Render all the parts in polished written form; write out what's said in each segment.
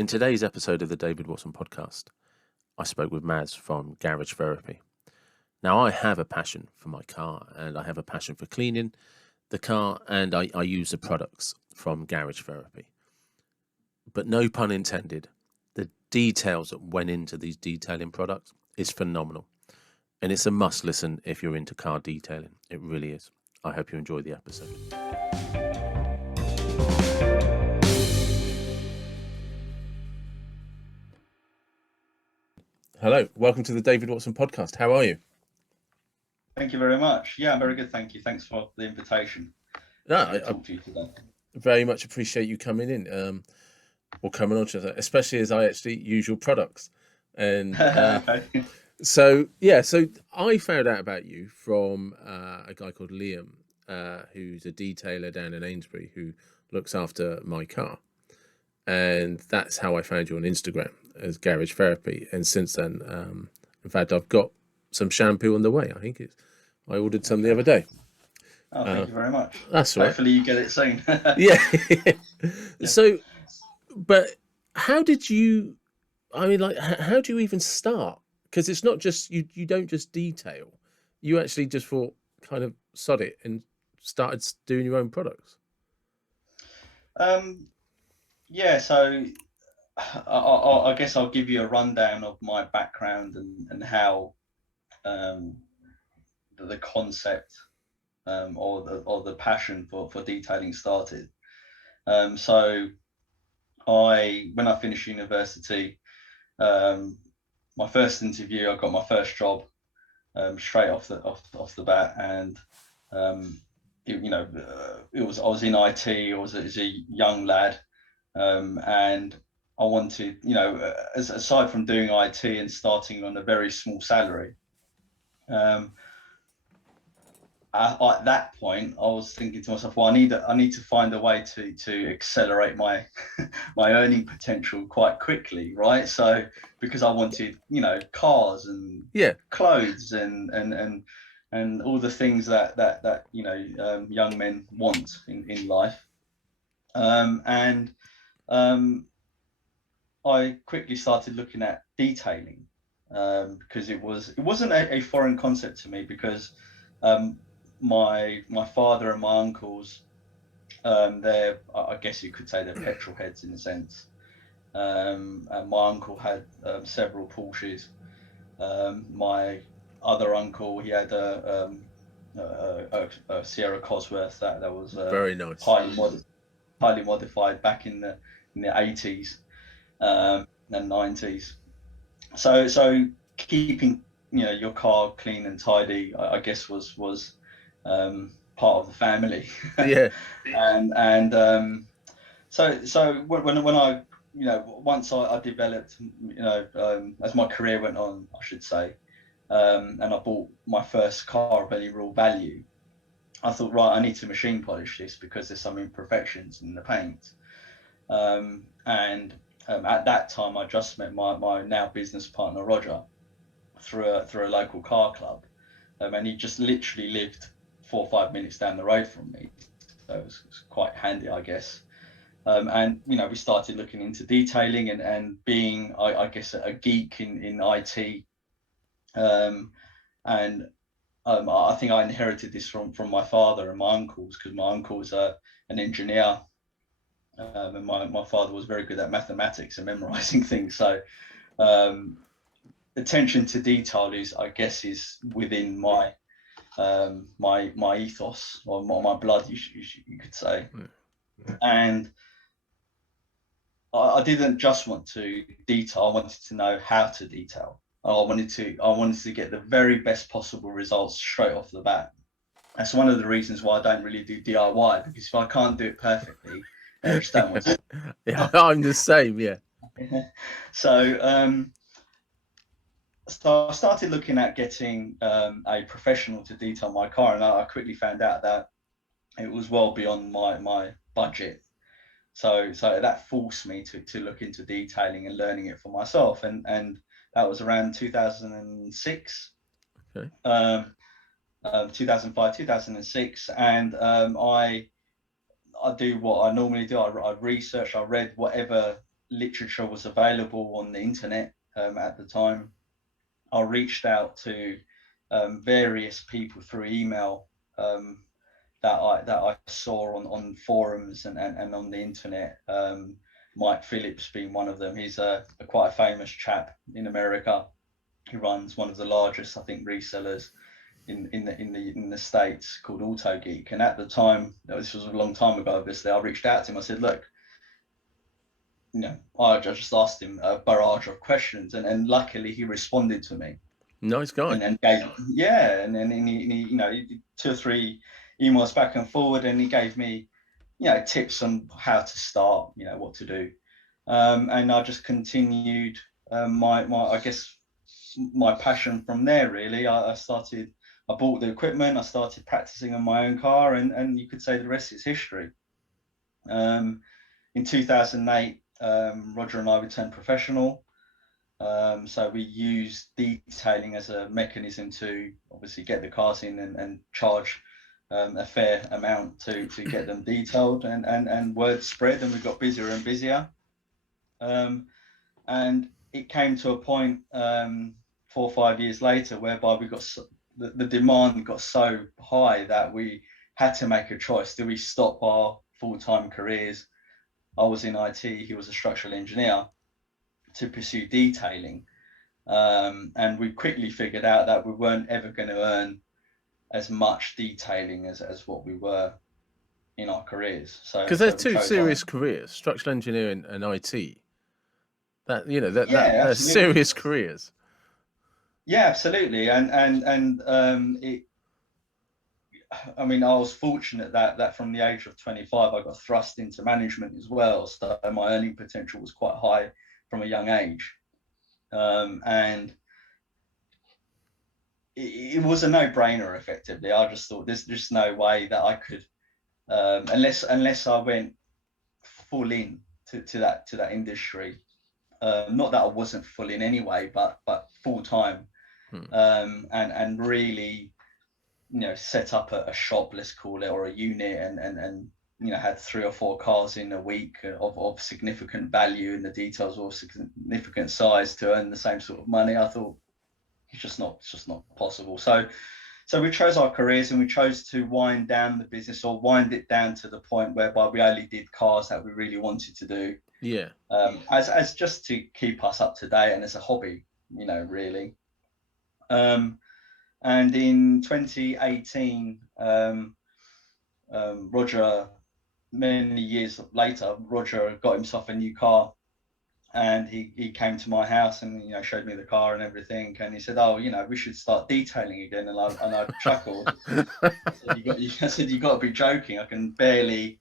In today's episode of the David Watson podcast, I spoke with Maz from Garage Therapy. Now, I have a passion for my car and I have a passion for cleaning the car, and I use the products from Garage Therapy. But no pun intended, the details that went into these detailing products is phenomenal. And it's a must listen if you're into car detailing. It really is. I hope you enjoy the episode. Hello, welcome to the David Watson podcast. How are you? Thank you very much. Yeah, I'm very good. Thank you. Thanks for the invitation. I Talk to you today. very much appreciate you coming in, or coming on to that, especially as I actually use your products. And Okay. so I found out about you from a guy called Liam, who's a detailer down in Amesbury who looks after my car. And that's how I found you on Instagram as Garage Therapy. And since then, in fact, I've got some shampoo on the way. I ordered some the other day. Oh, thank you very much. That's all right. Hopefully you get it soon. Yeah. So, but how did you, how do you even start? Because it's not just, you don't just detail. You actually just thought, kind of sod it and started doing your own products. Yeah, so I guess I'll give you a rundown of my background and how the concept or the passion for detailing started. So when I finished university, my first interview, I got my first job straight off the bat, and I was in IT. I was a young lad, and I wanted, aside from doing IT and starting on a very small salary, at that point, I was thinking to myself, well, I need to find a way to accelerate my my earning potential quite quickly, right? So because I wanted, cars and clothes and all the things that young men want in life, and I quickly started looking at detailing because it wasn't a foreign concept to me because my father and my uncles, I guess you could say they're petrol heads in a sense. And my uncle had several Porsches. My other uncle, he had a Sierra Cosworth that was Very nice. highly modified back in the 80s and 90s. So keeping your car clean and tidy, I guess was part of the family. Yeah. and so when I once I developed as my career went on, I should say, and I bought my first car of any real value, I thought, right, I need to machine polish this because there's some imperfections in the paint. And at that time, I just met my now business partner Roger through a local car club, and he just literally lived 4 or 5 minutes down the road from me, so it was quite handy, I guess. And we started looking into detailing and being, I guess, a geek in IT, and I think I inherited this from my father and my uncles because my uncle's an engineer. And my father was very good at mathematics and memorizing things. So attention to detail is within my my ethos or my blood, you could say. And I didn't just want to detail. I wanted to know how to detail. I wanted to get the very best possible results straight off the bat. That's one of the reasons why I don't really do DIY, because if I can't do it perfectly, I just don't want to. Yeah, I'm the same. Yeah. So I started looking at getting a professional to detail my car, and I quickly found out that it was well beyond my budget. So that forced me to look into detailing and learning it for myself, and that was around 2006. Okay. 2005, 2006, and I do what I normally do. I research, I read whatever literature was available on the internet at the time, I reached out to various people through email that I saw on forums and on the internet. Mike Phillips being one of them. He's a quite a famous chap in America. He runs one of the largest, I think, resellers in the States called Auto Geek. And at the time, this was a long time ago, obviously, I reached out to him. I said, look, I just asked him a barrage of questions, and luckily he responded to me. Nice guy. And gave, yeah, and then he did 2 or 3 emails back and forward, and he gave me, tips on how to start, what to do, and I just continued my I guess my passion from there. Really, I bought the equipment, I started practicing on my own car, and you could say the rest is history. In 2008, Roger and I turned professional. So we use detailing as a mechanism to obviously get the cars in and charge a fair amount to get them detailed, and word spread, and we got busier and busier. And it came to a point 4 or 5 years later whereby the demand got so high that we had to make a choice. Do we stop our full-time careers? I was in IT, he was a structural engineer, to pursue detailing. And we quickly figured out that we weren't ever going to earn as much detailing as what we were in our careers. Because So they're we two chose on. serious careers, structural engineering and IT. Yeah, They're absolutely. serious careers. Yeah, absolutely. I mean, I was fortunate that from the age of 25, I got thrust into management as well. So my earning potential was quite high from a young age. And it was a no-brainer. Effectively, I just thought there's just no way that I could, unless I went full in to that industry. Not that I wasn't full in anyway, but full time, and really, set up a shop, let's call it, or a unit, and had 3 or 4 cars in a week of significant value, and the details were significant size to earn the same sort of money. I thought it's just not possible. So we chose our careers, and we chose to wind down the business, or wind it down to the point whereby we only did cars that we really wanted to do, Yeah. as just to keep us up to date and as a hobby, really. And in 2018, Roger, many years later, Roger got himself a new car, and he came to my house and showed me the car and everything, and he said, "Oh, we should start detailing again." And I chuckled. I said, "You got to be joking! I can barely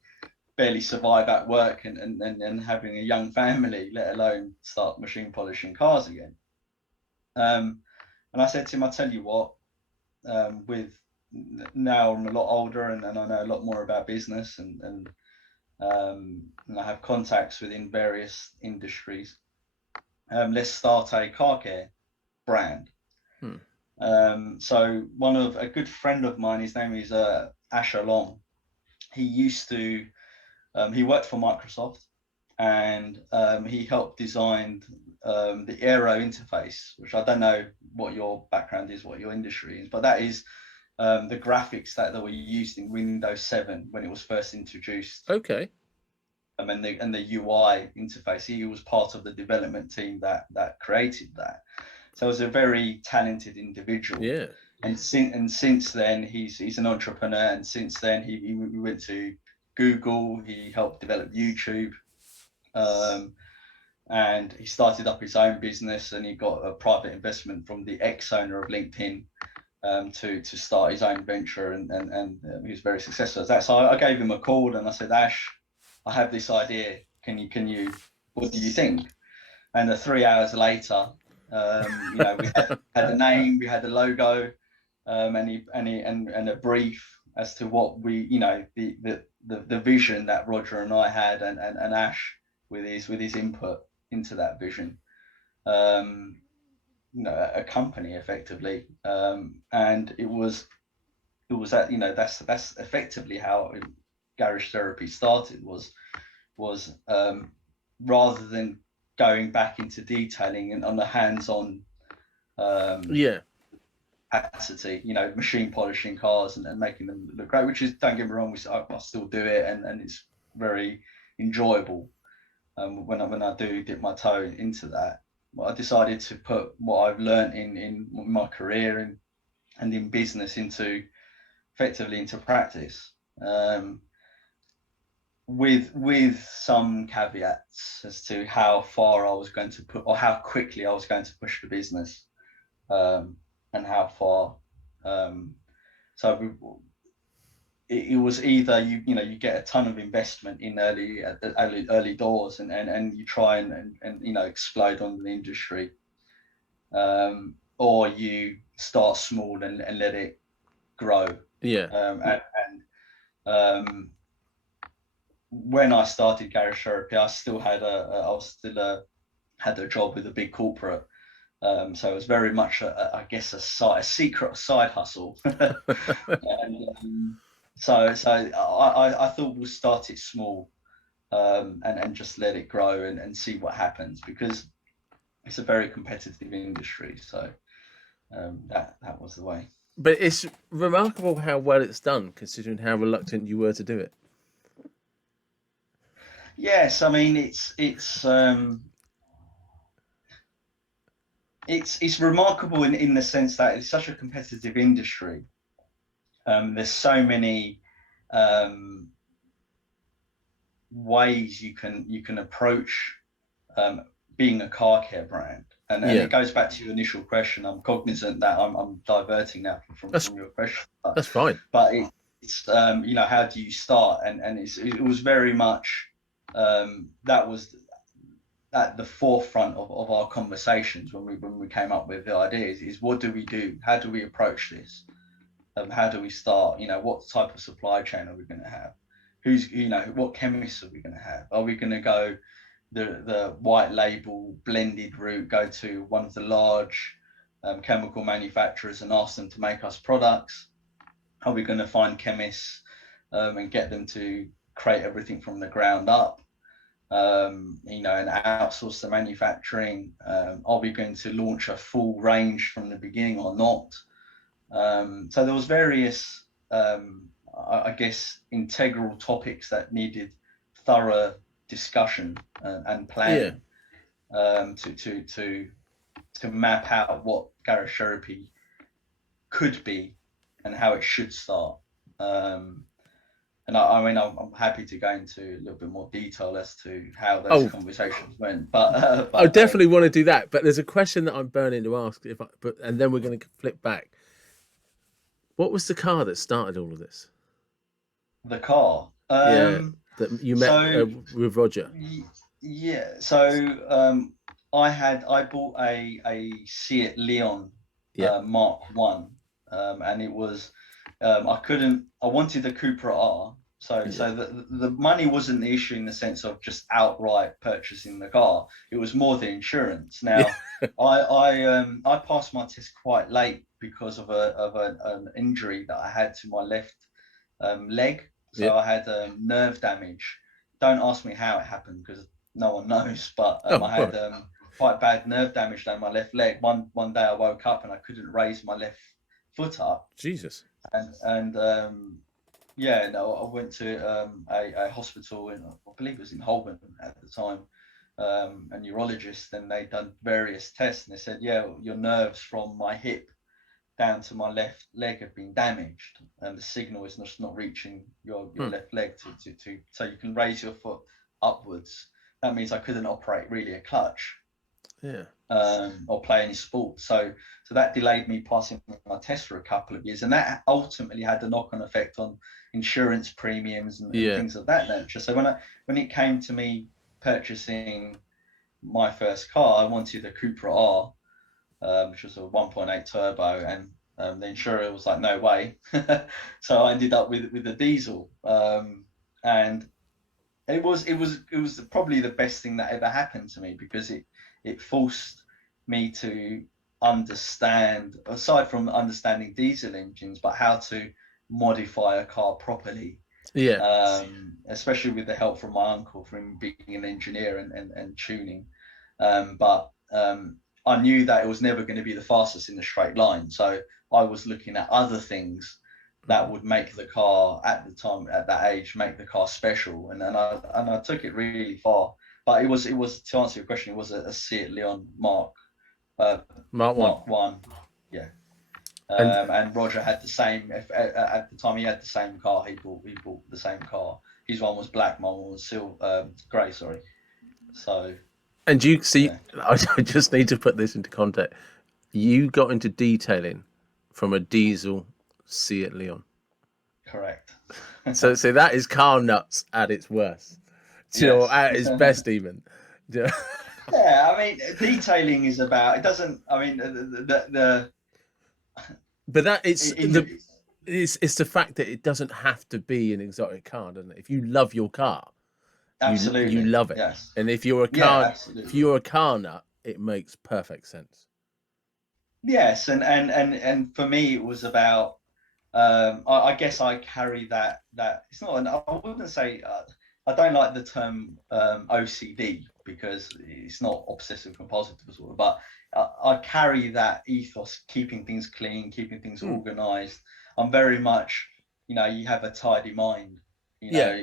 survive at work and having a young family, let alone start machine polishing cars again." And I said to him, "I tell you what, with now I'm a lot older, and I know a lot more about business, and I have contacts within various industries. Let's start a car care brand." So a good friend of mine, his name is Asher Long. He used to he worked for Microsoft, and he helped design the Aero interface, which I don't know what your background is, what your industry is, but that is the graphics that were used in Windows 7 when it was first introduced. Okay. And the UI interface. He was part of the development team that created that. So he was a very talented individual. Yeah. And since then, he's an entrepreneur. And since then, he went to Google. He helped develop YouTube. And he started up his own business, and he got a private investment from the ex-owner of LinkedIn to start his own venture, and he was very successful at that. So I gave him a call, and I said, "Ash, I have this idea. Can you? What do you think?" And 3 hours later, we had a name, we had a logo, and a brief as to what we, the vision that Roger and I had, and Ash with his input into that vision. A company effectively, and it was that that's effectively how garage therapy started. Was rather than going back into detailing and on the hands-on Yeah. capacity, machine polishing cars and making them look great, which is, don't get me wrong, I still do it, and it's very enjoyable. When I do dip my toe into that, I decided to put what I've learned in my career and in business effectively into practice, with some caveats as to how far I was going to put, or how quickly I was going to push the business, and how far. So it was either you get a ton of investment in early doors, and you try and explode on the industry, or you start small and let it grow. Yeah. And when I started garage therapy, I still had had a job with a big corporate. So it was very much, I guess, a secret side hustle. And, I thought we'll start it small, and just let it grow and see what happens, because it's a very competitive industry. So that was the way. But it's remarkable how well it's done, considering how reluctant you were to do it. Yes, I mean it's remarkable in the sense that it's such a competitive industry. There's so many um, ways you can approach being a car care brand, and Yeah. it goes back to your initial question. I'm cognizant that I'm diverting now That's from your question, that's fine. but it's how do you start, and it was very much that was at the forefront of our conversations when we came up with the ideas, is what do we do, how do we approach this, how do we start, what type of supply chain are we going to have, what chemists are we going to have, are we going to go the white label blended route, go to one of the large chemical manufacturers and ask them to make us products, are we going to find chemists and get them to create everything from the ground up, and outsource the manufacturing? Are we going to launch a full range from the beginning or not? So there was various, I guess, integral topics that needed thorough discussion and Yeah. planning, to map out what garage therapy could be and how it should start. And I mean, I'm happy to go into a little bit more detail as to how those Oh, conversations went. But I definitely want to do that. But there's a question that I'm burning to ask. And then we're going to flip back. What was the car that started all of this? the car. Yeah, that you met So with Roger. yeah, so I bought a Seat Leon Yeah. Mark One, and it was I wanted the Cupra R. So Yeah. the money wasn't the issue in the sense of just outright purchasing the car. It was more the insurance. Yeah. Now, I passed my test quite late because of an injury that I had to my left leg. Yeah. So I had nerve damage. Don't ask me how it happened, because no one knows. But Oh, I right. had quite bad nerve damage down my left leg. One day I woke up and I couldn't raise my left foot up, Jesus. and yeah, no, I went to a hospital I believe it was in Holborn at the time, a neurologist, and they'd done various tests, and they said, yeah, your nerves from my hip down to my left leg have been damaged, and the signal is just not reaching your Hmm. left leg to so you can raise your foot upwards. That means I couldn't operate really a clutch, Yeah. or play any sport. So that delayed me passing my test for a couple of years, and that ultimately had a knock-on effect on insurance premiums and Yeah. things of that nature. So when it came to me purchasing my first car, I wanted a Cupra R, which was a 1.8 turbo, and the insurer was like, no way. So I ended up with a diesel, and it was probably the best thing that ever happened to me, because it forced me to understand, aside from understanding diesel engines, but how to modify a car properly, Yeah. especially with the help from my uncle, from being an engineer and tuning. But I knew that it was never going to be the fastest in the straight line. So I was looking at other things that would make the car at the time, at that age, make the car special. And I took it really far. But it was to answer your question, it was a Seat Leon uh, Mark One. Mark One. Yeah. And And Roger had the same. At the time, he had the same car. He bought the same car. His one was black, mine was silver, grey. Sorry. So you see, yeah, I just need to put this into context. You got into detailing from a diesel Seat Leon. correct. So that is car nuts at its worst. Do you know, Yes. at its best even. Do you know? Yeah, I mean, detailing is about. It doesn't. I mean, But that it's in your it's the fact that it doesn't have to be an exotic car, doesn't it? If you love your car, you absolutely. love it. Yes. And Yeah, if absolutely. you're a car nut, it makes perfect sense. Yes, and for me, it was about. I guess I carry that. It's not. I wouldn't say. I don't like the term OCD because it's not obsessive compulsive disorder, but I carry that ethos, keeping things clean, keeping things Hmm. organized. I'm very much, you have a tidy mind. Yeah.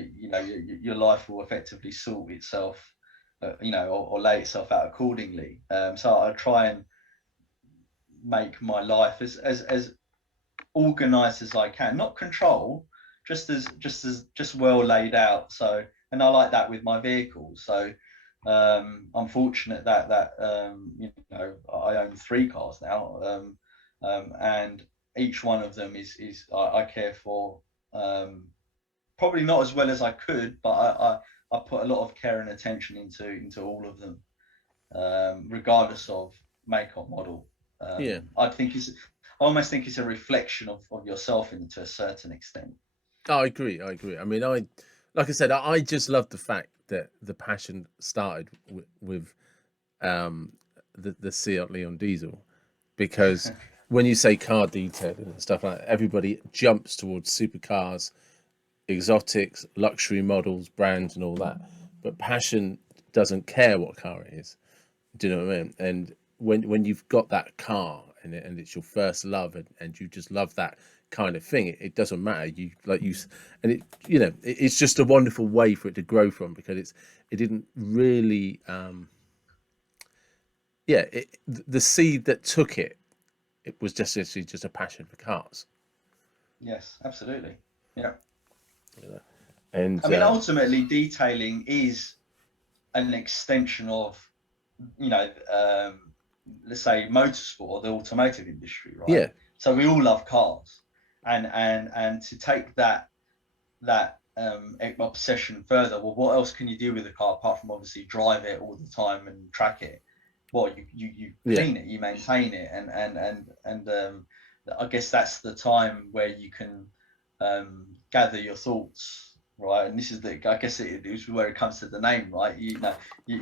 Your life will effectively sort itself, or lay itself out accordingly. So I try and make my life as organized as I can, not control, just well laid out. So, and I like that with my vehicles. So, I'm fortunate that I own three cars now, and each one of them is I care for, probably not as well as I could, but I put a lot of care and attention into all of them, regardless of make or model. Yeah. I almost think it's a reflection of yourself to a certain extent. Oh, I agree. I agree. I mean, like I said, I just love the fact that the passion started with um, the Seat Leon diesel, because when you say car detailing and stuff like that, everybody jumps towards supercars, exotics, luxury models, brands, and all that. But passion doesn't care what car it is. Do you know what I mean? And when you've got that car and it's your first love and you just love that kind of thing, it doesn't matter. You like you and it it's just a wonderful way for it to grow from, because it didn't really the seed that took it was just actually just a passion for cars. Yes, absolutely. Yeah. And I mean, ultimately, detailing is an extension of, let's say, motorsport or the automotive industry, right? yeah, So we all love cars, and to take that obsession further. Well, what else can you do with a car apart from obviously drive it all the time and track it? Well, you yeah, clean it, you maintain it, and I guess that's the time where you can gather your thoughts, right? And this is I guess it is where it comes to the name, right?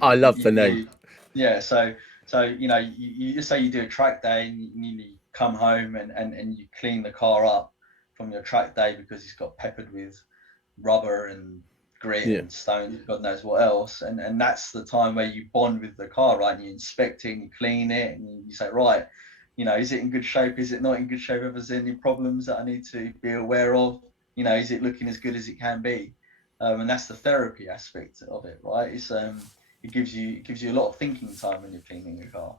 I love the name. Yeah. So you just say you do a track day and you come home and you clean the car up from your track day because it's got peppered with rubber and grit Yeah, and stones, God knows what else. And that's the time where you bond with the car, right? And you inspect it and you clean it and you say, right, is it in good shape? Is it not in good shape? If there's any problems that I need to be aware of, is it looking as good as it can be? And that's the therapy aspect of it, right? It gives you a lot of thinking time when you're cleaning a car.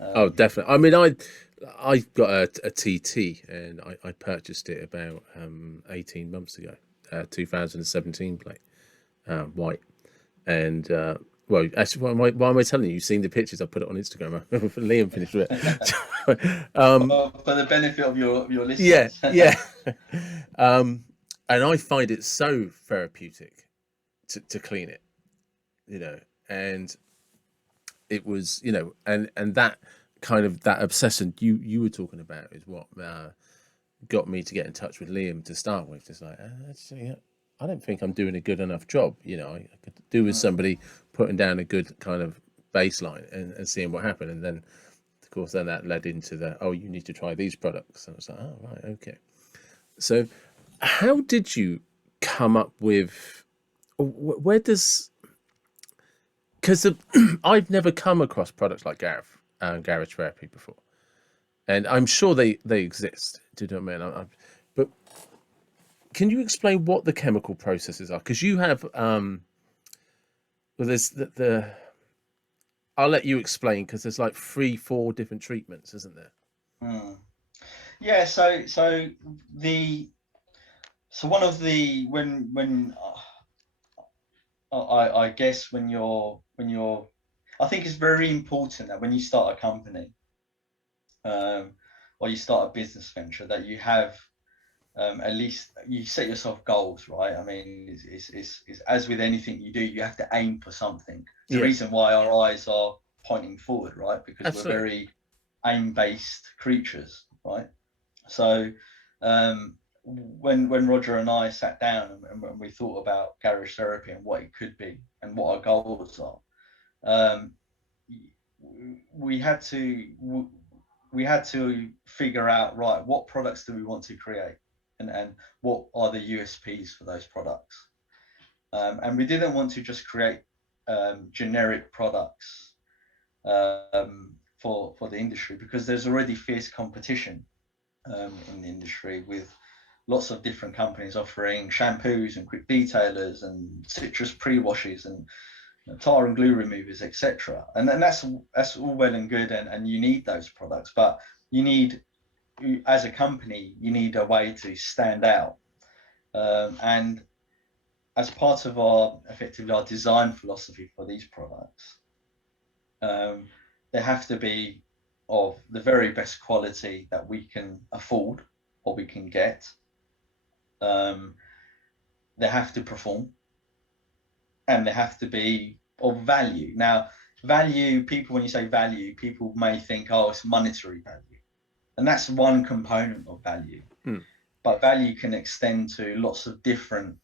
oh, definitely. I mean, I got a TT and I purchased it about 18 months ago, 2017 plate, white. And well, actually, why am I telling you? You've seen the pictures. I put it on Instagram. Liam finished with it. Well, for the benefit of your Yeah, listeners. yeah. um, and I find it so therapeutic to clean it, you know. And it was, and that kind of that obsession you were talking about is what got me to get in touch with Liam to start with. Just like, actually, I don't think I'm doing a good enough job. I could do with Mm. somebody putting down a good kind of baseline and seeing what happened. And then, of course, then that led into you need to try these products. And I was like, oh, right, okay. So, how did you come up with? Where does because I've never come across products like garage therapy before, and I'm sure they exist. Do you know what I mean? But can you explain what the chemical processes are? Because you have well, there's the I'll let you explain because there's like three, four different treatments, isn't there? Hmm. Yeah. The so one of the when I guess when you're I think it's very important that when you start a company, um, or you start a business venture, that you have, at least you set yourself goals, right? I mean, it's as with anything you do, you have to aim for something. It's the Yeah, reason why our eyes are pointing forward, right? Because we're absolutely. very aim-based creatures, right? So, when Roger and I sat down and when we thought about garage therapy and what it could be and what our goals are, um, we had to we had to figure out, right, what products do we want to create, and what are the USPs for those products. And we didn't want to just create generic products for the industry, because there's already fierce competition in the industry, with lots of different companies offering shampoos and quick detailers and citrus pre-washes and tar and glue removers, etc. And then that's all well and good, and you need those products, but you need, as a company, you need a way to stand out. And as part of our effectively our design philosophy for these products, um, they have to be of the very best quality that we can afford or we can get. Um, they have to perform, and they have to be of value. Now, value, people, when you say value, people may think, oh, it's monetary value. And that's one component of value. Hmm. But value can extend to lots of different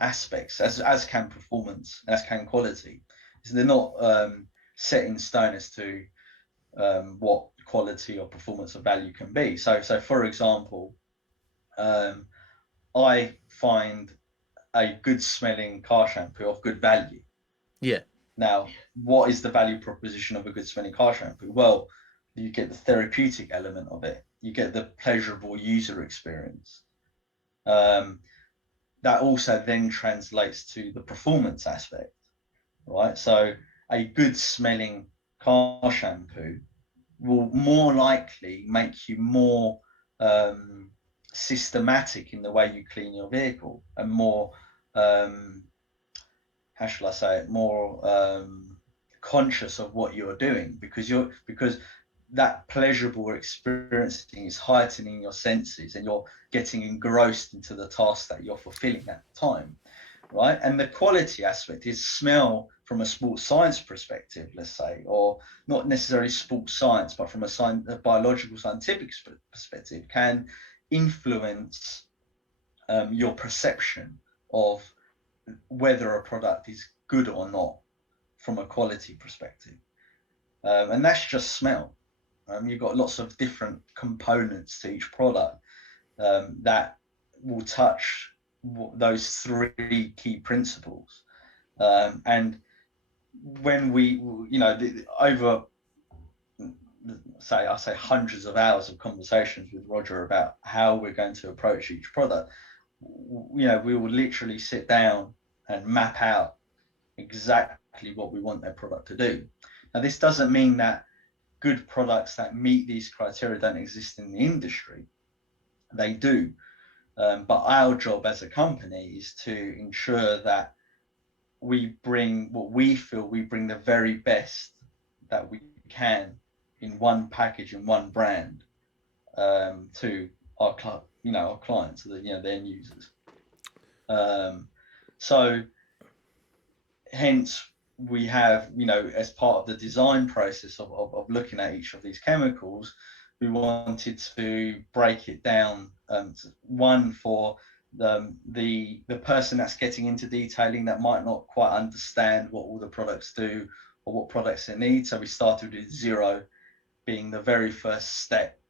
aspects, as can performance, as can quality. So they're not set in stone as to what quality or performance of value can be. So for example, um, I find a good smelling car shampoo of good value. Yeah, Now, what is the value proposition of a good smelling car shampoo? Well, you get the therapeutic element of it, you get the pleasurable user experience. Um, that also then translates to the performance aspect, right? So, a good smelling car shampoo will more likely make you more um, systematic in the way you clean your vehicle, and more, um, how shall I say it, more conscious of what you're doing, because that pleasurable experiencing is heightening your senses, and you're getting engrossed into the task that you're fulfilling at the time, right? And the quality aspect is smell from a sports science perspective, let's say, or not necessarily sports science, but from a biological scientific perspective, can influence your perception of whether a product is good or not from a quality perspective. And that's just smell. You've got lots of different components to each product that will touch those three key principles. And when we, over, I say hundreds of hours of conversations with Roger about how we're going to approach each product, we will literally sit down and map out exactly what we want their product to do. Now, this doesn't mean that good products that meet these criteria don't exist in the industry. They do. But our job as a company is to ensure that we bring what we feel we bring the very best that we can in one package and one brand, to our our clients, the end users. Um, so hence we have, as part of the design process of looking at each of these chemicals, we wanted to break it down, one for the person that's getting into detailing, that might not quite understand what all the products do or what products they need. So we started with zero being the very first step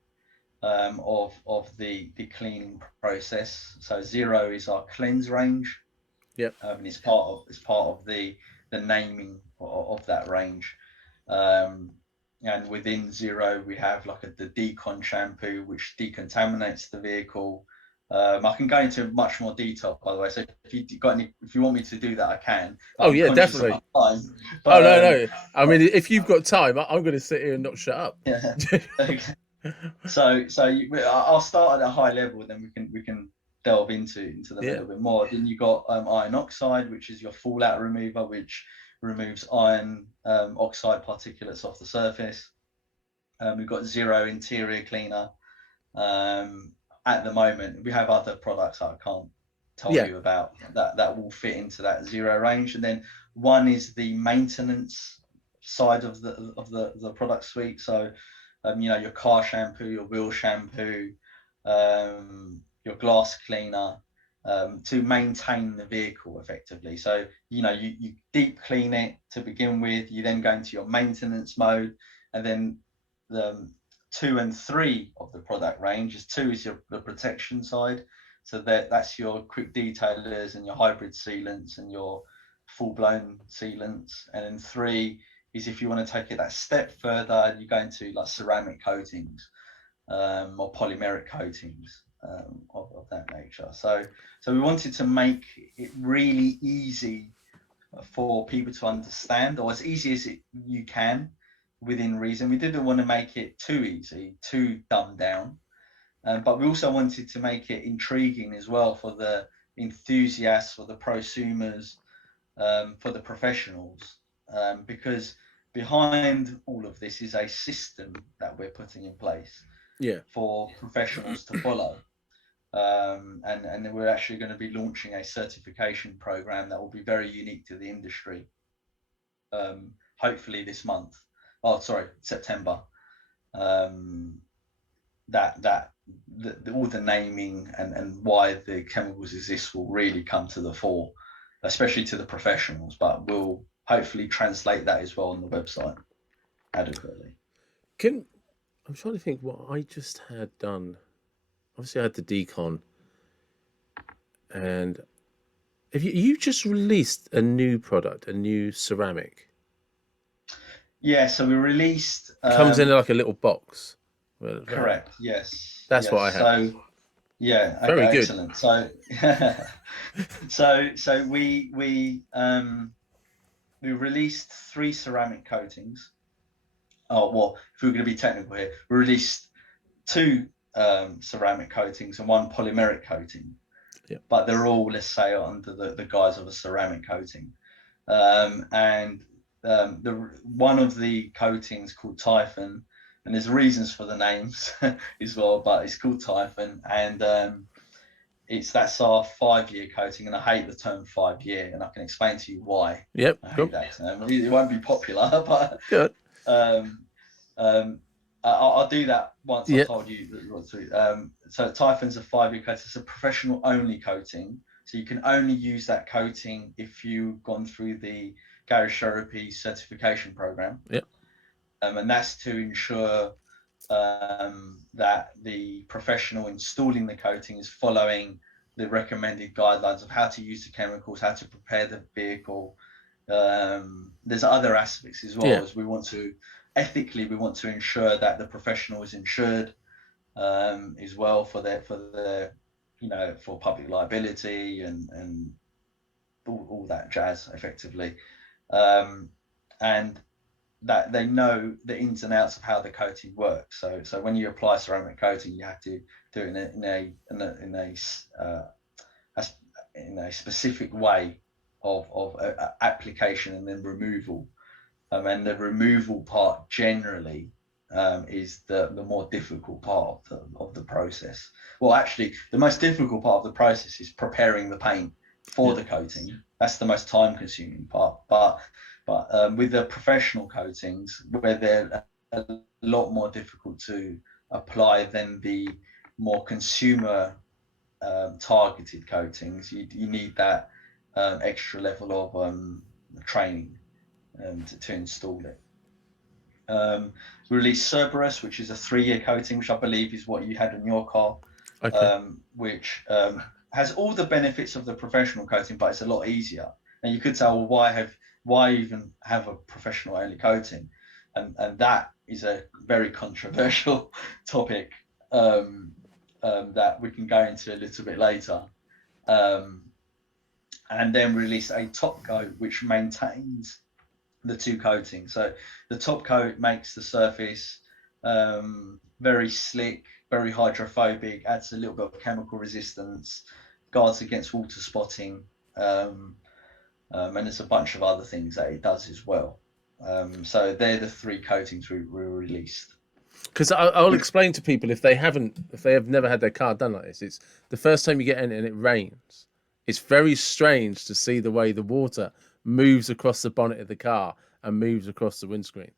of the cleaning process. So zero is our cleanse range, yep, and it's part of the naming of that range. Um, and within Zero, we have like the decon shampoo, which decontaminates the vehicle. I can go into much more detail, by the way. So if you want me to do that, I can. But Oh I'm yeah, conscious of my definitely. time. Oh But no, no. I mean, if you've got time, I'm going to sit here and not shut up. yeah. I'll start at a high level, then we can delve into them a Yeah, little bit more. Then you got iron oxide, which is your fallout remover, which removes iron oxide particulates off the surface. We've got Zero interior cleaner. Um, at the moment, we have other products that I can't tell yeah, you about that will fit into that Zero range. And then one is the maintenance side of the product suite. So, your car shampoo, your wheel shampoo, your glass cleaner, to maintain the vehicle effectively. So, you deep clean it to begin with. You then go into your maintenance mode, and then the 2 and 3 of the product range is 2 is the protection side. So that's your quick detailers and your hybrid sealants and your full-blown sealants. And then 3 is if you want to take it that step further, you go into like ceramic coatings, or polymeric coatings, of that nature. So we wanted to make it really easy for people to understand, or as easy as you can within reason. We didn't want to make it too easy, too dumbed down, but we also wanted to make it intriguing as well for the enthusiasts, for the prosumers, for the professionals, because behind all of this is a system that we're putting in place yeah. for professionals to follow. And we're actually going to be launching a certification program that will be very unique to the industry, hopefully this month. Oh, sorry, September. Um, all the naming and why the chemicals exist will really come to the fore, especially to the professionals. But we'll hopefully translate that as well on the website adequately. Can I'm trying to think what I just had done. Obviously, I had the decon, and have you just released a new product, a new ceramic? Yeah, so we released. Comes in like a little box. Well, Correct. Yes. that's what Yes. I had. So yeah. Okay. Very good. Excellent. So so we released 3 ceramic coatings. Oh well, if we're going to be technical here, we released 2 ceramic coatings and 1 polymeric coating, Yeah, but they're all, let's say, under the guise of a ceramic coating. And the one of the coatings called Typhon, and there's reasons for the names as well, but it's called Typhon, and that's our 5-year coating, and I hate the term 5-year, and I can explain to you why yep, I hate cool, that term. It won't be popular, but good. um, um, I'll do that once I've Yeah, told you. So Typhon's a 5-year coating. It's a professional only coating. So you can only use that coating if you've gone through the Garage Therapy certification program. yeah, And that's to ensure that the professional installing the coating is following the recommended guidelines of how to use the chemicals, how to prepare the vehicle. There's other aspects as well, yeah, as we want to ensure that the professional is insured, as well, for public liability and all that jazz effectively, and that they know the ins and outs of how the coating works. So when you apply ceramic coating, you have to do it in a specific way of application and then removal. And the removal part generally, is the more difficult part of the process. Well, actually, the most difficult part of the process is preparing the paint for yeah, the coating. That's the most time-consuming part. But with the professional coatings, where they're a lot more difficult to apply than the more consumer targeted coatings, you need that extra level of training to install it. We released Cerberus, which is a 3-year coating, which I believe is what you had in your car, okay, which has all the benefits of the professional coating, but it's a lot easier. And you could say, well, why have why even have a professional only coating? And that is a very controversial topic, um, that we can go into a little bit later. Um, and then release a top coat which maintains the two coatings. So the top coat makes the surface very slick, very hydrophobic, adds a little bit of chemical resistance, guards against water spotting, um, and there's a bunch of other things that it does as well. So they're the three coatings we released. Because I'll explain to people if they have never had their car done like this. It's the first time you get in and it rains. It's very strange to see the way the water moves across the bonnet of the car and moves across the windscreen.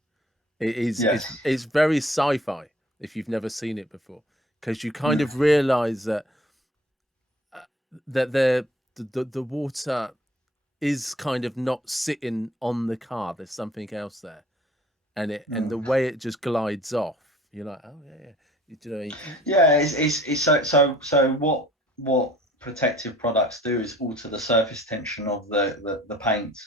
Yes. It's very sci-fi if you've never seen it before, because you kind Mm, of realize that that the water is kind of not sitting on the car. There's something else there, and the mm. way it just glides off, you're like, oh yeah, yeah. You know, Yeah, it's so what protective products do is alter the surface tension of the paint,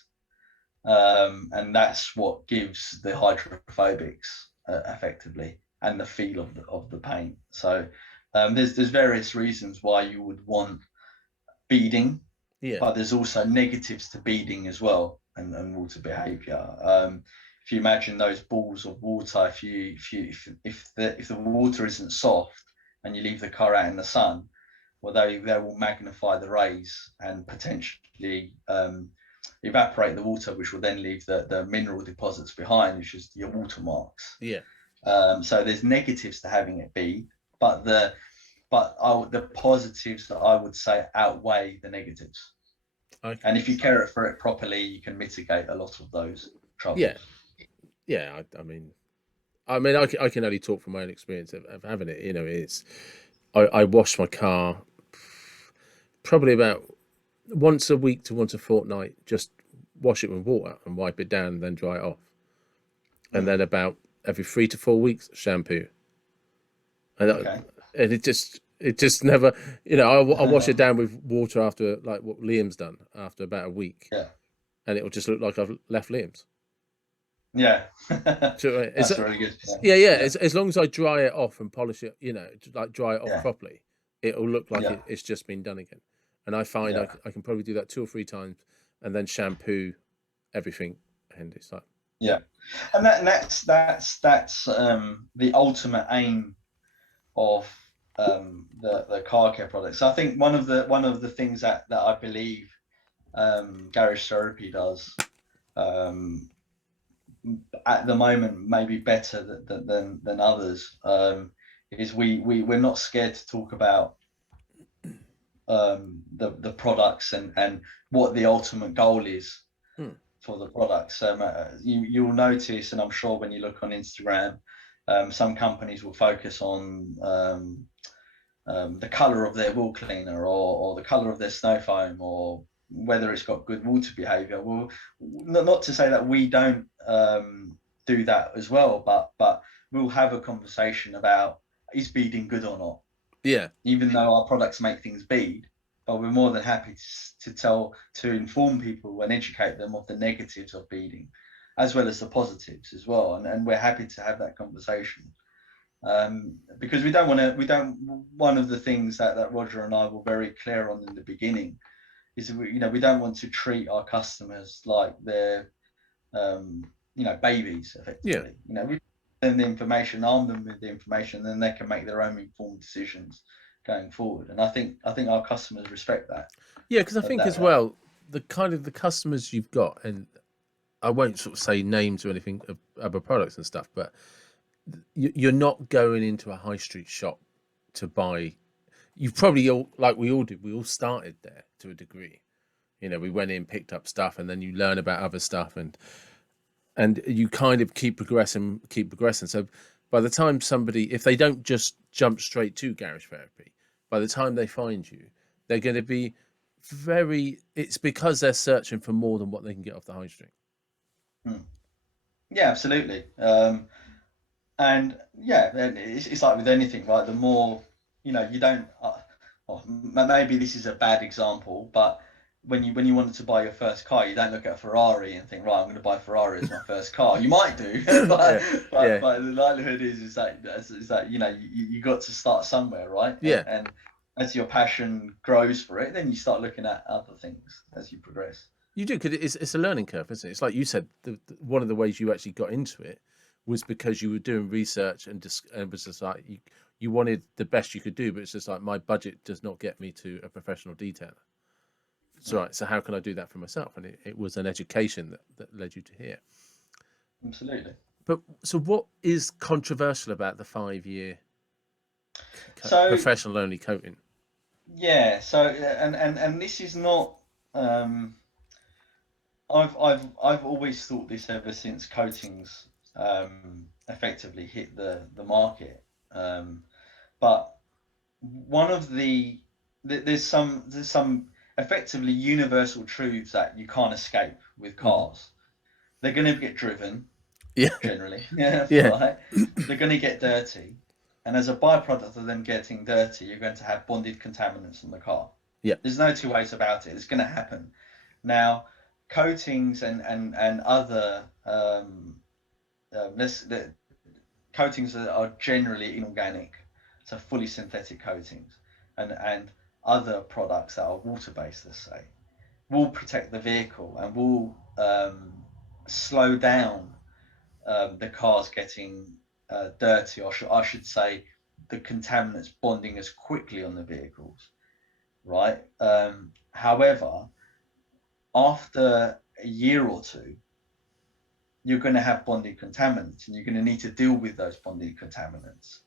and that's what gives the hydrophobics effectively and the feel of the paint. So there's various reasons why you would want beading, yeah, but there's also negatives to beading as well, and water behaviour. If you imagine those balls of water, if the water isn't soft and you leave the car out in the sun, well, they will magnify the rays and potentially evaporate the water, which will then leave the mineral deposits behind, which is your watermarks. yeah. So there's negatives to having it be, but the positives that I would say outweigh the negatives. Okay, And if you care for it properly, you can mitigate a lot of those yeah, troubles. yeah. I can only talk from my own experience of having it. You know, I wash my car probably about once a week to once a fortnight. Just wash it with water and wipe it down, and then dry it off, and Mm, then about every 3 to 4 weeks shampoo, and okay. it just never, I wash it down with water after like what Liam's done after about a week, Yeah. and it will just look like I've left Liam's. Yeah. So That's really good. yeah, yeah. Yeah. As long as I dry it off and polish it, like dry it off Yeah. properly, it'll look like Yeah. it's just been done again. And I find Yeah. I can probably do that 2 or 3 times, and then shampoo everything, and it's like, Yeah. And that's the ultimate aim of the car care products. I think one of the things that I believe garage therapy does, um, at the moment maybe better than others, is we're not scared to talk about the products and what the ultimate goal is hmm, for the products. You'll notice, and I'm sure when you look on Instagram, some companies will focus on the color of their wall cleaner, or the color of their snow foam, or whether it's got good water behavior. Well, not to say that we don't do that as well, but we'll have a conversation about, is beading good or not, yeah, even though our products make things bead. But we're more than happy to inform people and educate them of the negatives of beading, as well as the positives as well. And we're happy to have that conversation, because we don't want to. We don't. One of the things that Roger and I were very clear on in the beginning is that we don't want to treat our customers like they're babies yeah, effectively. We give them the information, arm them with the information, then they can make their own informed decisions going forward. And I think our customers respect that. yeah. Because I think as That well, the kind of the customers you've got, and I won't sort of say names or anything of other products and stuff, but you're not going into a high street shop to buy. You've probably all, like we all did. We all started there to a degree. We went in, picked up stuff, and then you learn about other stuff, and you kind of keep progressing, keep progressing. So by the time somebody, if they don't just jump straight to garage therapy, by the time they find you, they're going to be very. It's because they're searching for more than what they can get off the high street. mm, yeah, absolutely. And yeah, and it's like with anything, right? The more you don't. Maybe this is a bad example, but when you wanted to buy your first car, you don't look at a Ferrari and think, right, I'm going to buy a Ferrari as my first car. You might do, but Yeah, but yeah, but the likelihood is that you got to start somewhere, right? yeah. And as your passion grows for it, then you start looking at other things as you progress. You do, because it's a learning curve, isn't it? It's like you said. One of the ways you actually got into it was because you were doing research and was just like you wanted the best you could do, but it's just like my budget does not get me to a professional detailer. So Yeah, right, so how can I do that for myself? And it was an education that led you to here. absolutely. But so, what is controversial about the 5 year So professional only coating? yeah, and this is not. Um, I've always thought this ever since coatings effectively hit the market. Um, but one of there's some effectively universal truths that you can't escape with Hmm. cars. They're going to get driven Yeah, generally, yeah, yeah, right. They're going to get dirty, and as a byproduct of them getting dirty, you're going to have bonded contaminants in the car. yeah, There's no two ways about it. It's going to happen. Now, coatings and other the coatings are generally inorganic, so fully synthetic coatings, and other products that are water based, let's say, will protect the vehicle and will slow down the cars getting dirty, or I should say, the contaminants bonding as quickly on the vehicles, right? However, after a year or two, you're going to have bonded contaminants, and you're going to need to deal with those bonded contaminants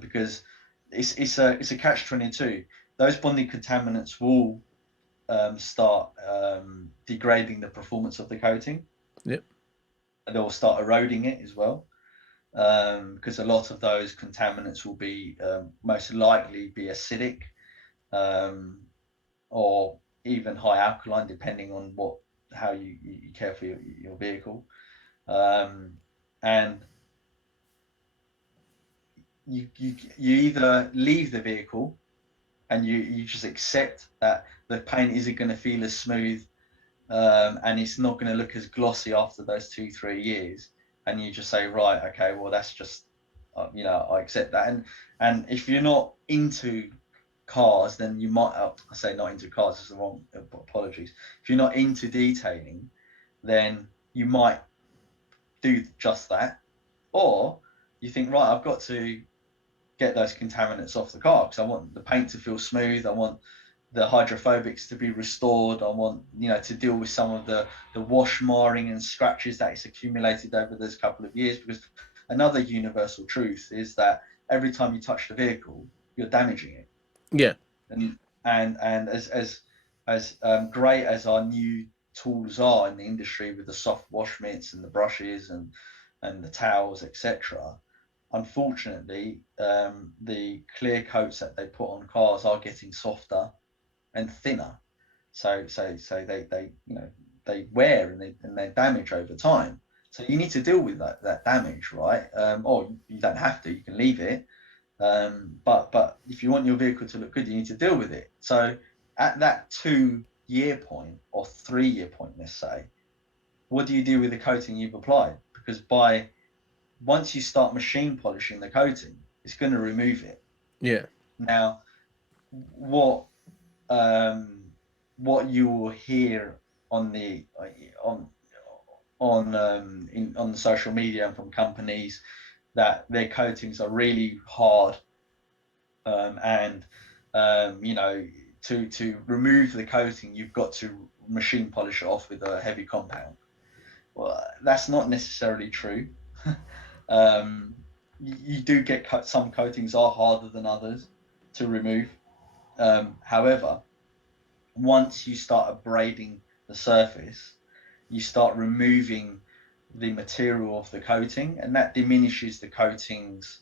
because it's a catch-22. Those bonded contaminants will start degrading the performance of the coating, yeah, and they'll start eroding it as well. Because a lot of those contaminants will be most likely be acidic um, or even high alkaline, depending on how you care for your vehicle. Um, and you either leave the vehicle and you just accept that the paint isn't going to feel as smooth, and it's not going to look as glossy after those 2-3 years, and you just say, right, okay, well, that's just I accept that. And if you're not into cars, then you might, I say not into cars, is the wrong, apologies. If you're not into detailing, then you might do just that. Or you think, right, I've got to get those contaminants off the car because I want the paint to feel smooth. I want the hydrophobics to be restored. I want to deal with some of the wash marring and scratches that it's accumulated over those couple of years. Because another universal truth is that every time you touch the vehicle, you're damaging it. yeah, And as great as our new tools are in the industry with the soft wash mitts and the brushes and the towels, etc., unfortunately, the clear coats that they put on cars are getting softer and thinner. So they wear and they damage over time. So you need to deal with that damage, right? Or you don't have to. You can leave it. But if you want your vehicle to look good, you need to deal with it. So at that 2 year point or 3 year point, let's say, what do you do with the coating you've applied? Because once you start machine polishing the coating, it's going to remove it. yeah, Now, what um, what you will hear on the on the social media and from companies that their coatings are really hard, and to remove the coating, you've got to machine polish it off with a heavy compound. Well, that's not necessarily true. um, you do get some coatings are harder than others to remove. However, once you start abrading the surface, you start removing the material of the coating, and that diminishes the coating's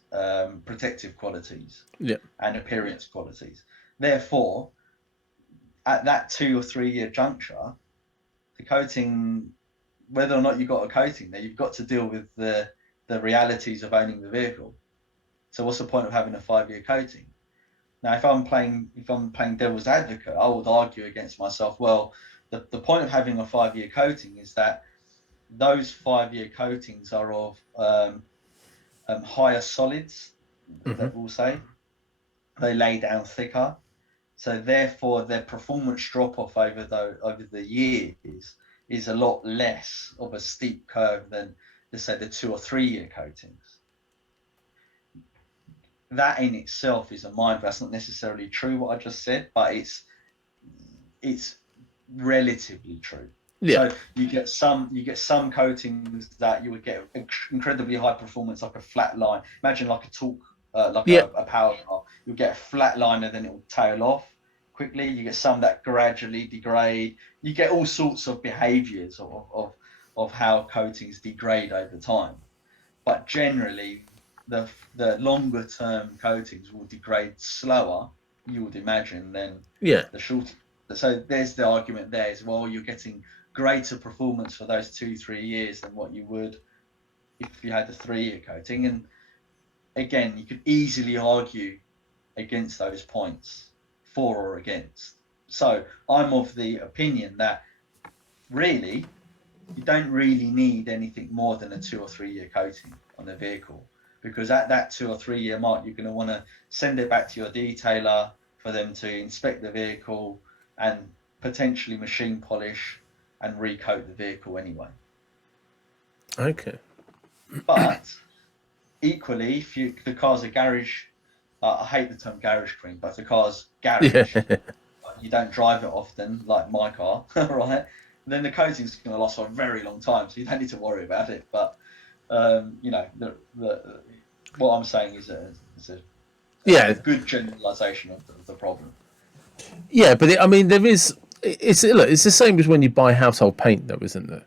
protective qualities yeah, and appearance qualities. Therefore, at that 2 or 3 year juncture, the coating, whether or not you've got a coating there, you've got to deal with the realities of owning the vehicle. So what's the point of having a 5 year coating? Now, if I'm playing devil's advocate, I would argue against myself. Well, the point of having a 5-year coating is that those 5-year coatings are of higher solids. Hmm. That will say they lay down thicker, so therefore their performance drop off over the years is a lot less of a steep curve than, let's say, the 2 or 3 year coatings. That in itself is a mind. That's not necessarily true what I just said, but it's relatively true. Yeah, So you get some coatings that you would get incredibly high performance, like a flat line. Imagine like a torque, like yeah, a power car. You'll get a flat line and then it will tail off quickly. You get some that gradually degrade. You get all sorts of behaviours of how coatings degrade over time. But generally, the longer term coatings will degrade slower, you would imagine, than yeah, the shorter. So there's the argument there as well. You're getting greater performance for those 2 3 years than what you would if you had the 3 year coating. And again, you could easily argue against those points, for or against. So I'm of the opinion that really you don't really need anything more than a 2 or 3 year coating on the vehicle, because at that 2 or 3 year mark, you're going to want to send it back to your detailer for them to inspect the vehicle and potentially machine polish and recoat the vehicle anyway. okay, But equally, if the car's a garage, I hate the term garage cream, but if the car's yeah, garage, you don't drive it often, like my car, right? Then the coating's going to last for a very long time, so you don't need to worry about it. But you know, what I'm saying is a yeah, good generalization of the problem. yeah. But I mean, there is. It's look. It's the same as when you buy household paint, though, isn't there?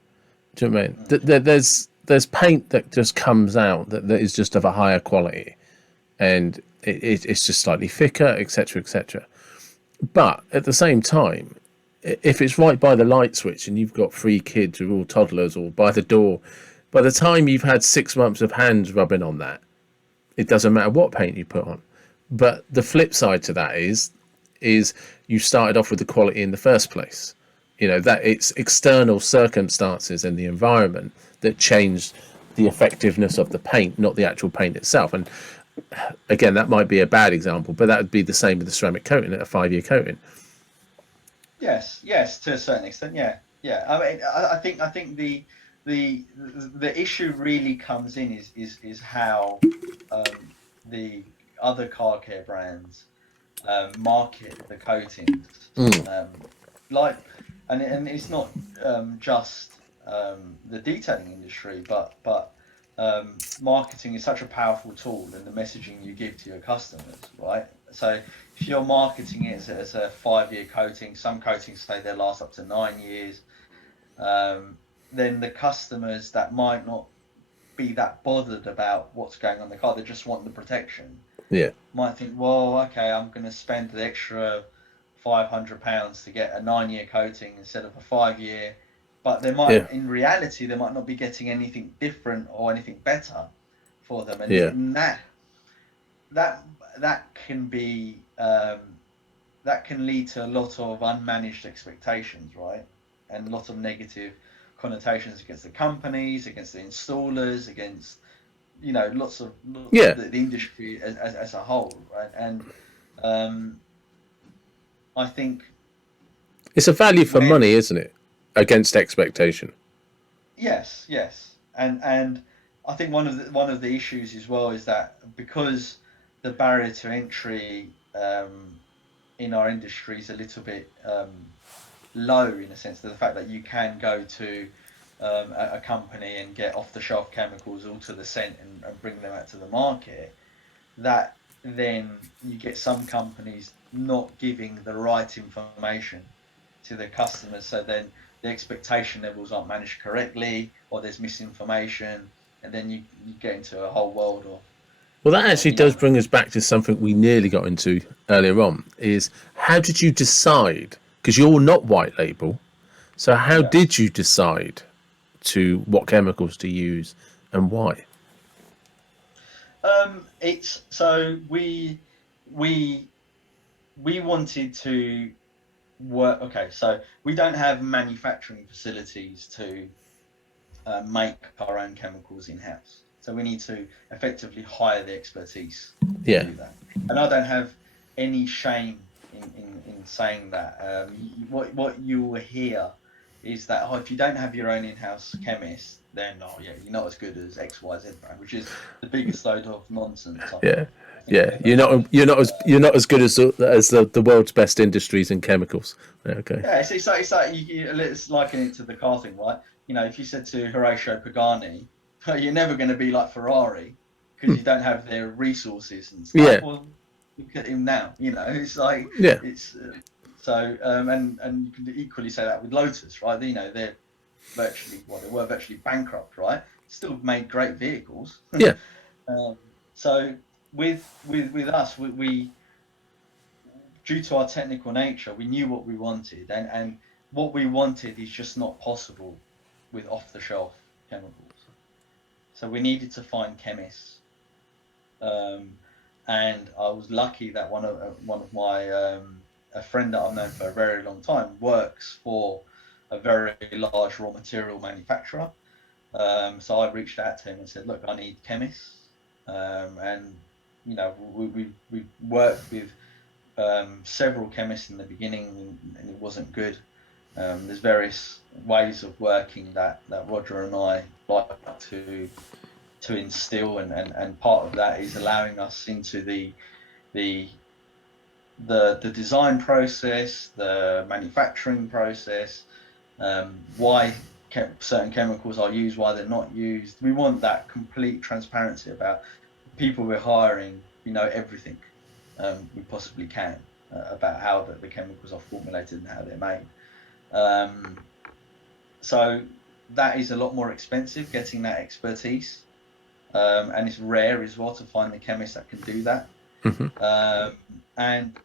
Do you know what I mean? Mm. There's paint that just comes out that is just of a higher quality, and it's just slightly thicker, etc., etc. But at the same time, if it's right by the light switch and you've got 3 kids who are all toddlers or by the door, by the time you've had 6 months of hands rubbing on that, it doesn't matter what paint you put on. But the flip side to that is you started off with the quality in the first place. You know that it's external circumstances and the environment that changed the effectiveness of the paint, not the actual paint itself. And again, that might be a bad example, but that would be the same with the ceramic coating at a 5-year coating. Yes, yes, to a certain extent, yeah, yeah. I mean, I think the the issue really comes in is how the other car care brands market the coatings, Mm. um, like, and it's not just the detailing industry, but marketing is such a powerful tool in the messaging you give to your customers, right? So if you're marketing it as a 5-year coating, some coatings say they last up to 9 years, um, then the customers that might not be that bothered about what's going on in the car, they just want the protection, Yeah, might think, well, okay, I'm going to spend the extra £500 to get a 9 year coating instead of a 5 year. But they might, yeah, in reality, they might not be getting anything different or anything better for them, and yeah, that that can be that can lead to a lot of unmanaged expectations, right? And a lot of negative connotations against the companies, against the installers, against, you know, lots of yeah. the industry as a whole, right? And um, I think It's a value for when money, isn't it? Against expectation. yes, yes, and I think one of the issues as well is that because the barrier to entry in our industry is a little bit low, in a sense, to the fact that you can go to a company and get off the shelf chemicals all to the scent and bring them out to the market, that then you get some companies not giving the right information to their customers. So then the expectation levels aren't managed correctly, or there's misinformation, and then you get into a whole world Well, that actually you know, does bring us back to something we nearly got into earlier on. Is how did you decide? Because you're not white label, so how yeah. did you decide to what chemicals to use and why? It's so we we wanted to work. Okay, so we don't have manufacturing facilities to make our own chemicals in house. So we need to effectively hire the expertise to Yeah. do that. And I don't have any shame in saying that. What you will hear is that, oh, if you don't have your own in-house chemist, then oh yeah, you're not as good as X Y Z brand, which is the biggest load of nonsense Yeah. I think Yeah. I've ever You're heard. not as good as the world's best industries in chemicals. Okay. Yeah, it's like let's liken it to the car thing, right? You know, if you said to Horatio Pagani, "You're never going to be like Ferrari because you don't have their resources," and it's like, Yeah. well, look at him now. You know, it's like Yeah. it's so, and you can equally say that with Lotus, right? You know, they're they were virtually bankrupt, right? Still made great vehicles. Yeah. um, so with us, we due to our technical nature, we knew what we wanted, and what we wanted is just not possible with off-the-shelf chemicals. So we needed to find chemists, um, and I was lucky that one of my a friend that I've known for a very long time works for a very large raw material manufacturer. So I reached out to him and said, "Look, I need chemists," and you know we worked with several chemists in the beginning, and it wasn't good. There's various ways of working that Roger and I like to instill, and part of that is allowing us into the the design process, the manufacturing process, why certain chemicals are used, why they're not used. We want that complete transparency about the people we're hiring. We know everything we possibly can about how the chemicals are formulated and how they're made. Um, so that is a lot more expensive, getting that expertise, and it's rare as well to find the chemist that can do that. Hmm. And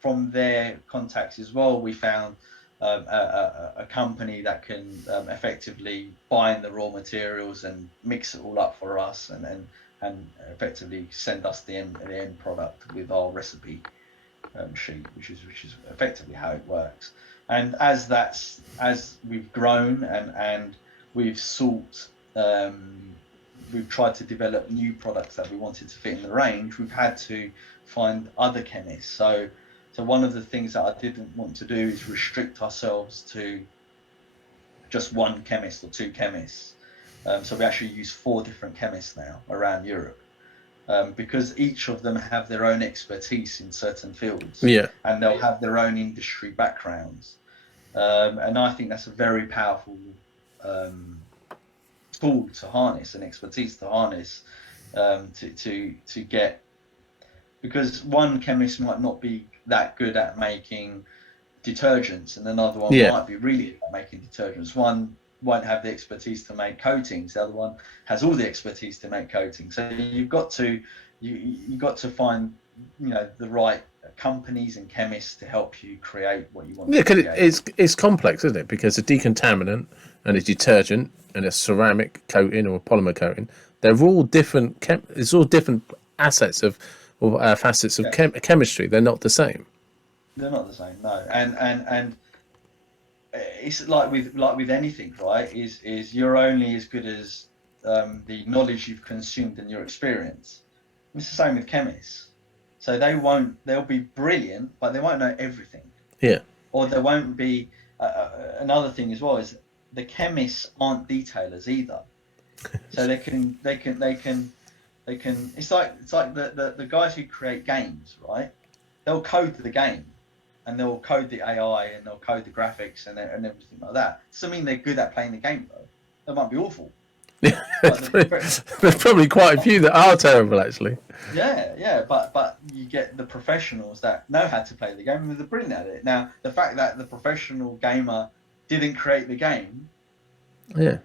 from their contacts as well, we found a company that can effectively bind the raw materials and mix it all up for us, and effectively send us the end product with our recipe sheet, which is effectively how it works. And as we've grown and we've sought we've tried to develop new products that we wanted to fit in the range, we've had to find other chemists. So one of the things that I didn't want to do is restrict ourselves to just one chemist or two chemists. So we actually use four different chemists now around Europe, because each of them have their own expertise in certain fields, Yeah. and they'll have their own industry backgrounds. And I think that's a very powerful um, tool to harness, and expertise to harness, to get, because one chemist might not be that good at making detergents, and another one Yeah. might be really good at making detergents. One won't have the expertise to make coatings, the other one has all the expertise to make coatings. So you got to find, you know, the right companies and chemists to help you create what you want Yeah, to because create. it's complex, isn't it? Because a decontaminant and a detergent and a ceramic coating or a polymer coating, they're all different. It's all different assets of or facets of Yeah, chemistry. They're not the same. they're not the same, no. And it's like with anything, right? Is you're only as good as the knowledge you've consumed and your experience. It's the same with chemists. So they'll be brilliant, but they won't know everything. Yeah. Or there won't be another thing as well is the chemists aren't detailers either. So they can. It's like the guys who create games, right? They'll code the game, and they'll code the AI, and they'll code the graphics, and everything like that. Doesn't mean they're good at playing the game though. They might be awful. But There's probably quite a few that are terrible, actually. yeah, but you get the professionals that know how to play the game, and they're brilliant at it. Now, the fact that the professional gamer didn't create the game Yeah.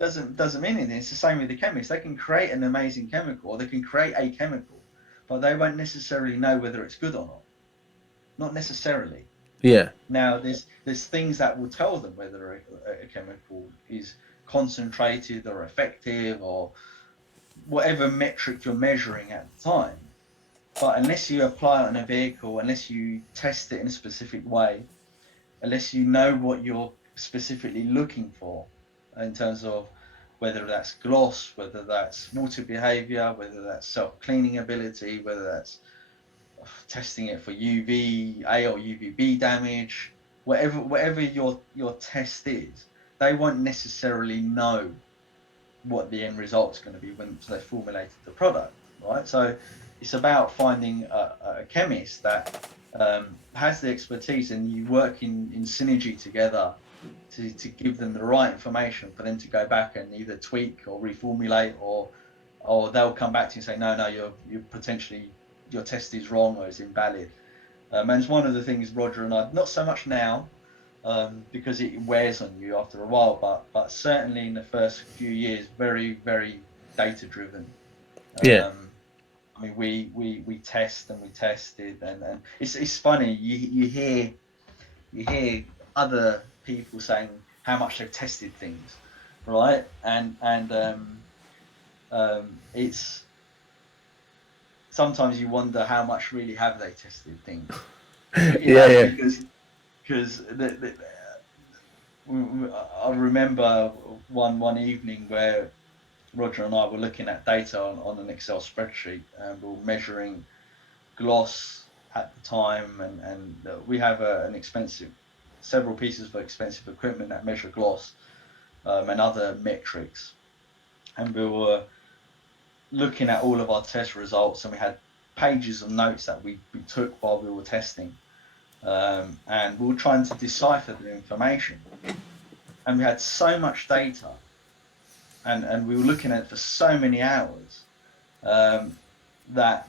doesn't mean anything. It's the same with the chemists. They can create an amazing chemical, or they can create a chemical, but they won't necessarily know whether it's good or not. Not necessarily. Yeah. Now, there's things that will tell them whether a chemical is concentrated or effective, or whatever metric you're measuring at the time. But unless you apply it on a vehicle, unless you test it in a specific way, unless you know what you're specifically looking for in terms of whether that's gloss, whether that's water behavior, whether that's self-cleaning ability, whether that's testing it for UVA or UVB damage, whatever your test is, they won't necessarily know what the end result's going to be once they formulated the product, right? So it's about finding a chemist that has the expertise, and you work in synergy together to give them the right information for them to go back and either tweak or reformulate, or they'll come back to you and say, no, you're potentially, your test is wrong or it's invalid. And it's one of the things Roger and I, not so much now, because it wears on you after a while, but certainly in the first few years, very, very data driven. Yeah. I mean, we test and we tested, and it's funny, you hear other people saying how much they've tested things, right? And it's sometimes you wonder how much really have they tested things, you Yeah, know, yeah. because I remember one evening where Roger and I were looking at data on an Excel spreadsheet, and we were measuring gloss at the time, and we have several pieces of expensive equipment that measure gloss, and other metrics, and we were looking at all of our test results, and we had pages of notes that we took while we were testing, and we were trying to decipher the information, and we had so much data, and we were looking at it for so many hours, that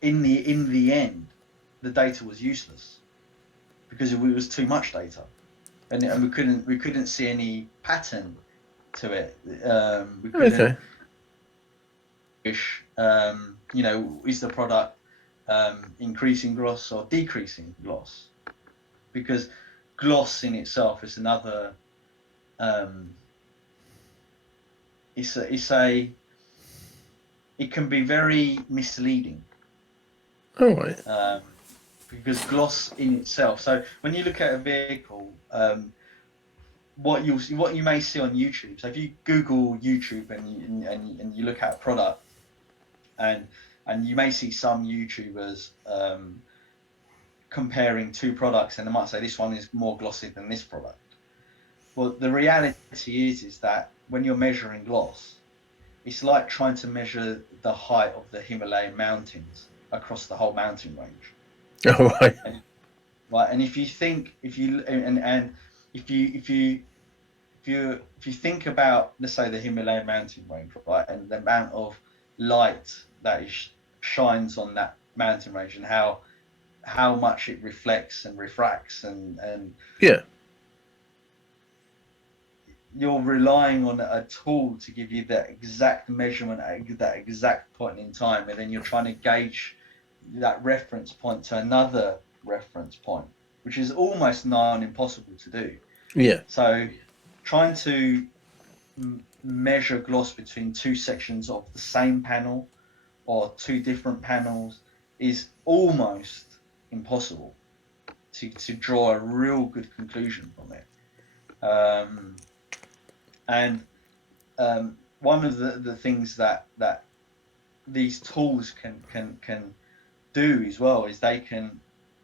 in the end, the data was useless because it was too much data, and we couldn't see any pattern to it. We couldn't Okay. is the product increasing gloss or decreasing gloss? Because gloss in itself is another, um, it can be very misleading, All right. um, because gloss in itself. So when you look at a vehicle, what you may see on YouTube. So if you Google YouTube and you look at a product, and you may see some YouTubers comparing two products, and they might say this one is more glossy than this product. Well, the reality is that when you're measuring gloss, it's like trying to measure the height of the Himalayan mountains across the whole mountain range. All right. And right, and if you think, if you and if you think about, let's say, the Himalayan mountain range, right, and the amount of light that shines on that mountain range, and how much it reflects and refracts, and Yeah. you're relying on a tool to give you that exact measurement at that exact point in time, and then you're trying to gauge that reference point to another reference point, which is almost nigh on impossible to do. Yeah. So trying to measure gloss between two sections of the same panel or two different panels is almost impossible to draw a real good conclusion from it. And one of the things that these tools can do as well is they can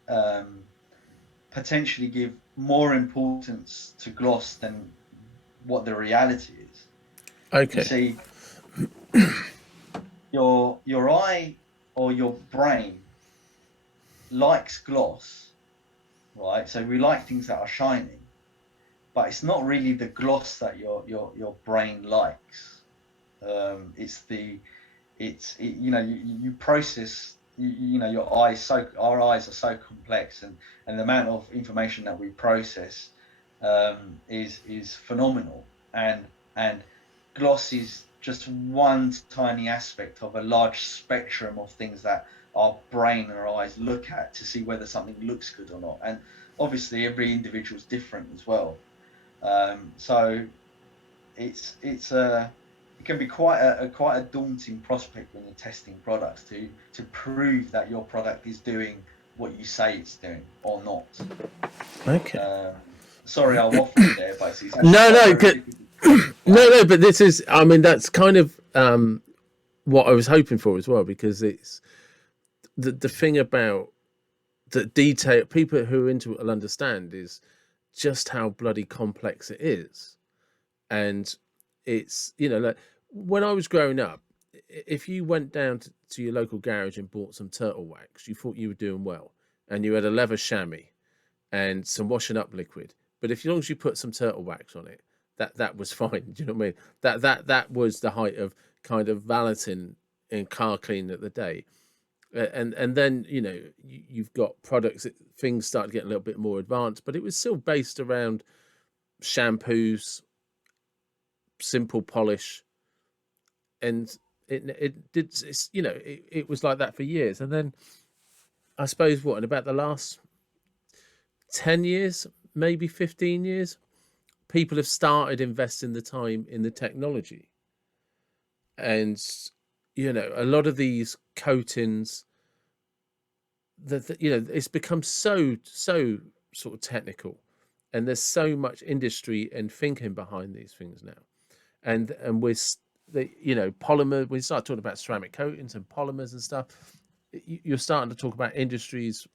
um, potentially give more importance to gloss than what the reality is. You Okay. see, your eye or your brain likes gloss, right? So we like things that are shining, but it's not really the gloss that your brain likes. It's you process, our eyes are so complex, and the amount of information that we process is phenomenal, and gloss is just one tiny aspect of a large spectrum of things that our brain and our eyes look at to see whether something looks good or not. And obviously every individual is different as well. So it's it can be quite a daunting prospect when you're testing products to prove that your product is doing what you say it's doing or not. Okay. Um, Sorry, I waffled there, but it's actually No, quite no, very difficult to no, explain. no. But this is, I mean, that's kind of what I was hoping for as well, because it's the thing about the detail. People who are into it will understand is just how bloody complex it is, and it's, like when I was growing up, if you went down to your local garage and bought some turtle wax, you thought you were doing well, and you had a leather chamois and some washing up liquid. But if as long as you put some turtle wax on it, that was fine. Do you know what I mean? That was the height of kind of valeting in car cleaning at the day. And then you've got products that things start to get a little bit more advanced, but it was still based around shampoos, simple polish, and it did. It was like that for years, and then I suppose what in about the last 10 years, maybe 15 years, people have started investing the time in the technology, and a lot of these coatings that it's become so sort of technical, and there's so much industry and thinking behind these things now, and with the polymer, we start talking about ceramic coatings and polymers and stuff. You're starting to talk about industries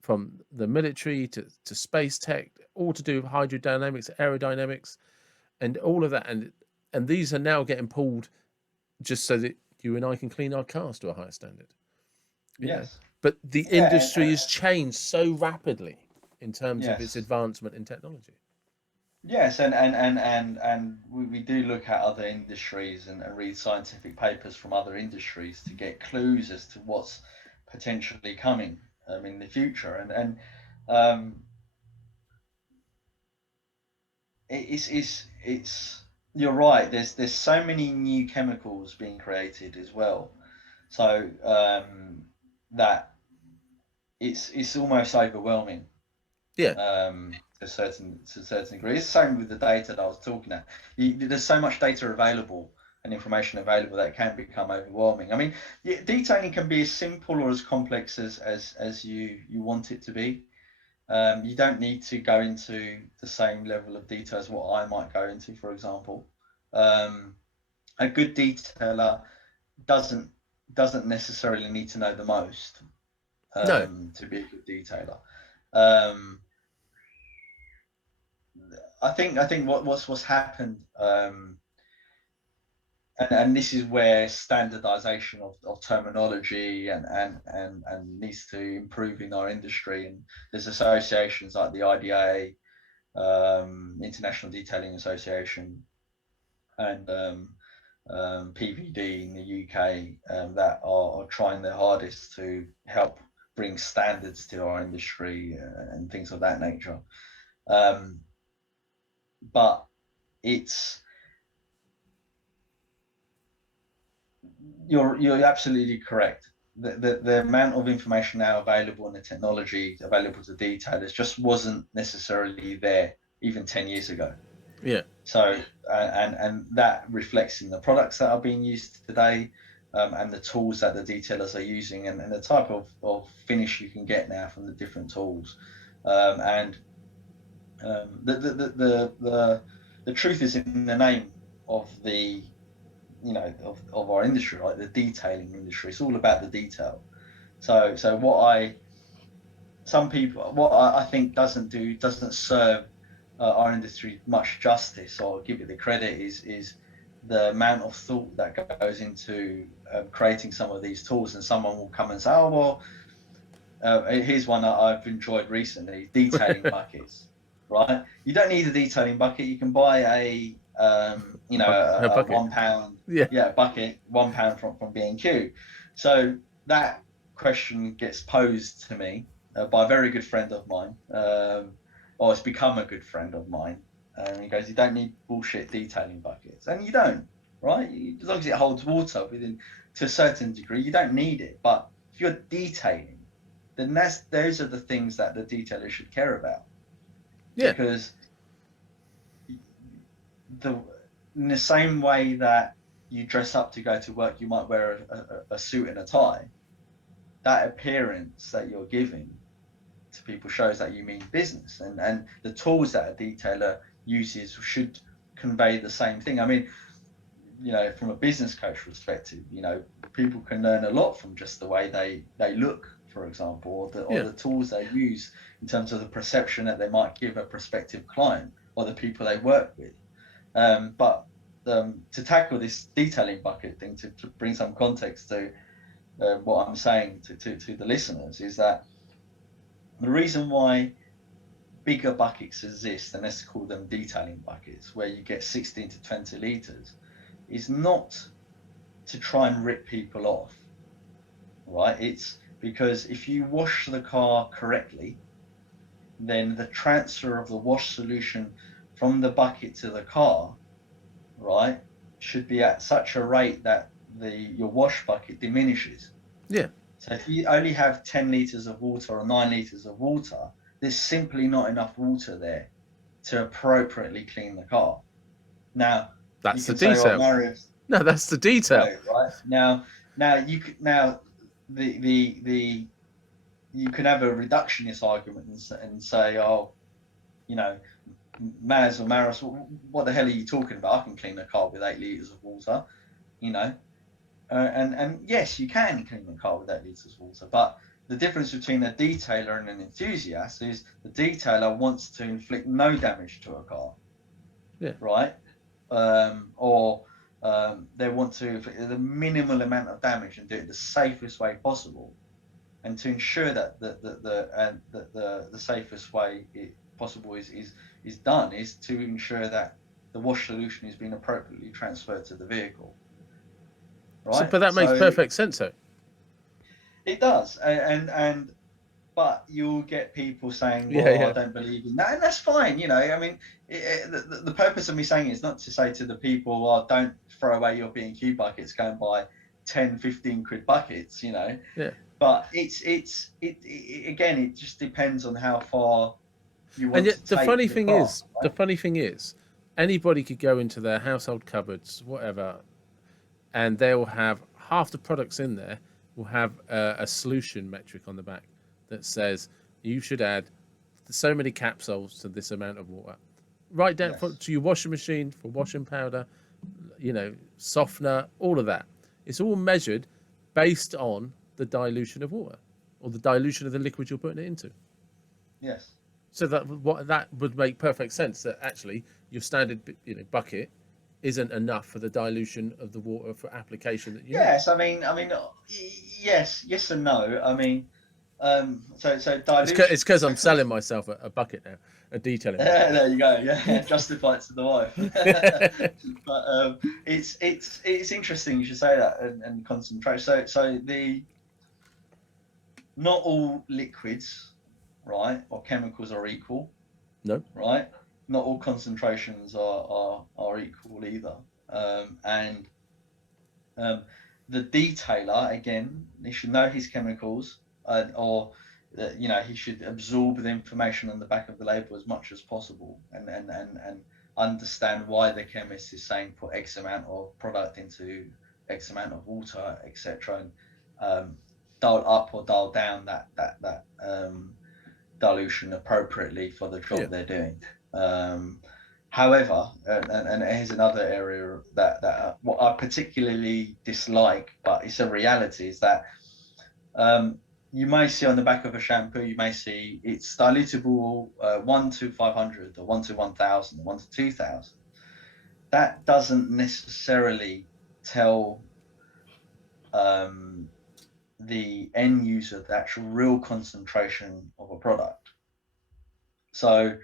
from the military to space tech, all to do with hydrodynamics, aerodynamics, and all of that. And these are now getting pulled just so that you and I can clean our cars to a higher standard. You know, Yes. but the Yeah. industry has changed so rapidly in terms of its Yes. advancement in technology. Yes, and we do look at other industries and read scientific papers from other industries to get clues as to what's potentially coming in the future. And um, it's you're right. There's so many new chemicals being created as well. So that it's almost overwhelming Yeah, to a certain degree. It's the same with the data that I was talking at. There's so much data available and information available that it can become overwhelming. I mean, detailing can be as simple or as complex as you want it to be. You don't need to go into the same level of detail as what I might go into, for example. Um, a good detailer doesn't doesn't necessarily need to know the most no, to be a good detailer. Um, I think what's happened, and this is where standardization of terminology and needs to improve in our industry. And there's associations like the IDA, International Detailing Association, and PVD in the UK, that are trying their hardest to help bring standards to our industry and things of that nature. Um, but it's you're absolutely correct. The amount of information now available and the technology available to detailers just wasn't necessarily there even 10 years ago. yeah, So and that reflects in the products that are being used today, and the tools that the detailers are using, and the type of finish you can get now from the different tools. And the truth is in the name of the of our industry, right? The detailing industry. It's all about the detail. So some people, what I think doesn't serve our industry much justice or give it the credit is the amount of thought that goes into creating some of these tools. And someone will come and say, oh well, here's one that I've enjoyed recently: detailing buckets. Right? You don't need a detailing bucket. You can buy a a bucket. £1, Yeah, yeah, bucket, £1 from B&Q. So that question gets posed to me by a very good friend of mine. Or it's become a good friend of mine. And he goes, "You don't need bullshit detailing buckets," and you don't, right? As long as it holds water within to a certain degree, you don't need it. But if you're detailing, then those are the things that the detailer should care about, yeah, because the in the same way that you dress up to go to work, you might wear a suit and a tie. That appearance that you're giving to people shows that you mean business, and the tools that a detailer uses should convey the same thing. I mean, from a business coach perspective, people can learn a lot from just the way they look, for example, or Yeah. the tools they use in terms of the perception that they might give a prospective client or the people they work with. But to tackle this detailing bucket thing, to bring some context to what I'm saying to the listeners, is that the reason why bigger buckets exist, and let's call them detailing buckets, where you get 16 to 20 liters, is not to try and rip people off, right? It's because if you wash the car correctly, then the transfer of the wash solution from the bucket to the car, right, should be at such a rate that your wash bucket diminishes. Yeah. So if you only have 10 liters of water or 9 liters of water, there's simply not enough water there to appropriately clean the car. Now, you That's the can say, well, detail. Marius, No, that's the detail. right? Now the you can have a reductionist argument and say, oh, you know, Maz or Maris, what the hell are you talking about? I can clean a car with 8 liters of water, you know. And yes, you can clean the car with 8 liters of water, but the difference between a detailer and an enthusiast is the detailer wants to inflict no damage to a car, Yeah. right? Or they want to inflict the minimal amount of damage and do it the safest way possible. And to ensure that the safest way possible is done is to ensure that the wash solution is being appropriately transferred to the vehicle, So, right? but that makes So perfect sense, though. it does, and but you'll get people saying, Yeah, well, I yeah. don't believe in that, and that's fine. I mean, the purpose of me saying it is not to say to the people, well, don't throw away your B&Q buckets, go and buy 10, 15 quid buckets, Yeah. but again, it just depends on how far you And want yet, to take the car, the right? funny thing is, anybody could go into their household cupboards, whatever, and they'll have half the products in there will have a solution metric on the back that says you should add so many capsules to this amount of water. Right down Yes. to your washing machine for washing powder, softener, all of that. It's all measured based on the dilution of water or the dilution of the liquid you're putting it into. Yes. So that would make perfect sense that actually your standard bucket isn't enough for the dilution of the water for application that you need. Yes. I mean, yes and no. I mean, so It's dilution. because So I'm selling myself a bucket now, a detailing bucket. there you go. Yeah, justify it to the wife. But it's interesting you should say that and concentrate. So the not all liquids, right, or chemicals are equal, No. right? Not all concentrations are equal either. And um, the detailer, again, he should know his chemicals, or he should absorb the information on the back of the label as much as possible, and understand why the chemist is saying put X amount of product into X amount of water, etc., and dial up or dial down that dilution appropriately for the Yeah. job they're doing. Um, However, and here's another area that what I particularly dislike, but it's a reality, is that um, you may see on the back of a shampoo, you may see it's dilutable 1 to 500 or 1 to 1000 or 1 to 2000. That doesn't necessarily tell um, the end user the actual real concentration of a product. So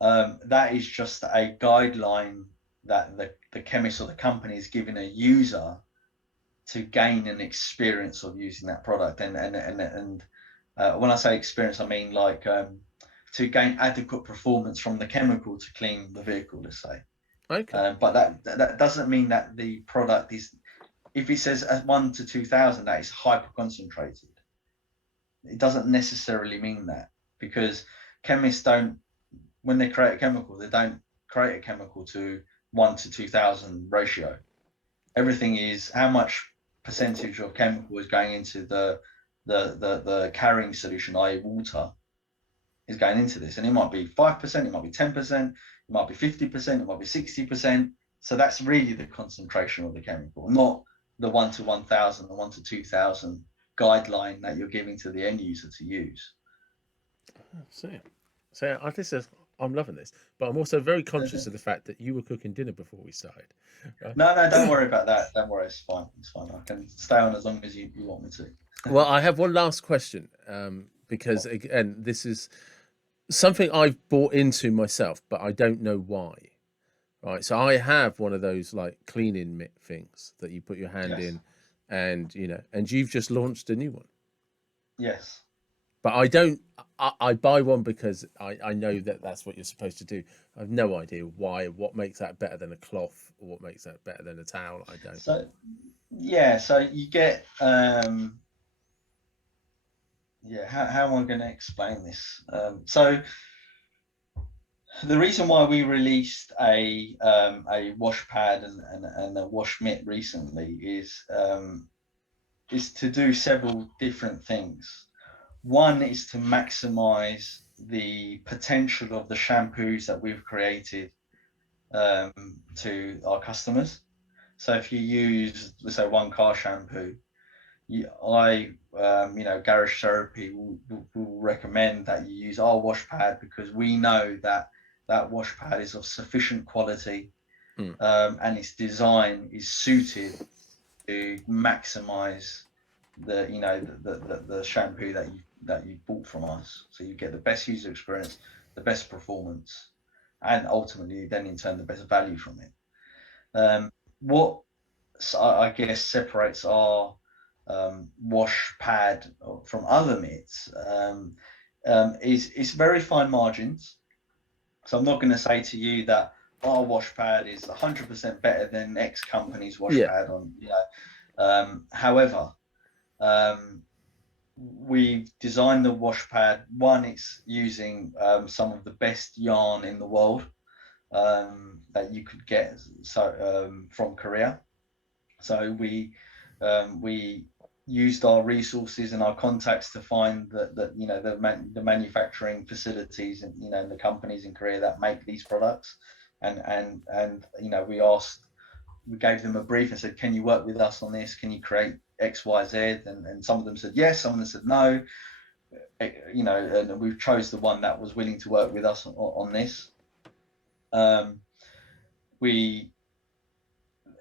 that is just a guideline that the chemist or the company is giving a user to gain an experience of using that product. And when I say experience, I mean like to gain adequate performance from the chemical to clean the vehicle, let's say. Okay. But that doesn't mean that the product is, if it says 1 to 2000, that is hyper concentrated. It doesn't necessarily mean that, because chemists don't, when they create a chemical, they don't create a chemical to 1 to 2000 ratio. Everything is how much percentage of chemical is going into the carrying solution, i.e. water, is going into this. And it might be 5%, it might be 10%, it might be 50%, it might be 60%. So that's really the concentration of the chemical, not the 1 to 1,000, the 1 to 2,000 guideline that you're giving to the end user to use. So I'm loving this, but I'm also very conscious of the fact that you were cooking dinner before we started. Right? No, no, don't worry about that. Don't worry, it's fine. It's fine. I can stay on as long as you want me to. Well, I have one last question, because again, this is something I've bought into myself, but I don't know why. Right, so I have one of those like cleaning mitt things that you put your hand Yes. in, and and you've just launched a new one. Yes. But I don't. I buy one because I know that that's what you're supposed to do. I have no idea why. What makes that better than a cloth, or what makes that better than a towel? I don't. So yeah, so you get yeah, how am I going to explain this? So the reason why we released a wash pad and a wash mitt recently is to do several different things. One is to maximize the potential of the shampoos that we've created to our customers. So if you use, let's say, one car shampoo, Garage Therapy will recommend that you use our wash pad because we know that that wash pad is of sufficient quality, Mm. and its design is suited to maximize the shampoo that you bought from us. So you get the best user experience, the best performance, and ultimately then in turn the best value from it. What I guess separates our wash pad from other mitts is very fine margins. So I'm not going to say to you that our wash pad is 100% better than X company's wash Yeah. pad however, we designed the wash pad. One, it's using some of the best yarn in the world that you could get from Korea. So we used our resources and our contacts to find the manufacturing facilities and the companies in Korea that make these products, and we gave them a brief and said, can you work with us on this? Can you create X, Y, Z? And some of them said yes, some of them said no. And we chose the one that was willing to work with us on this. We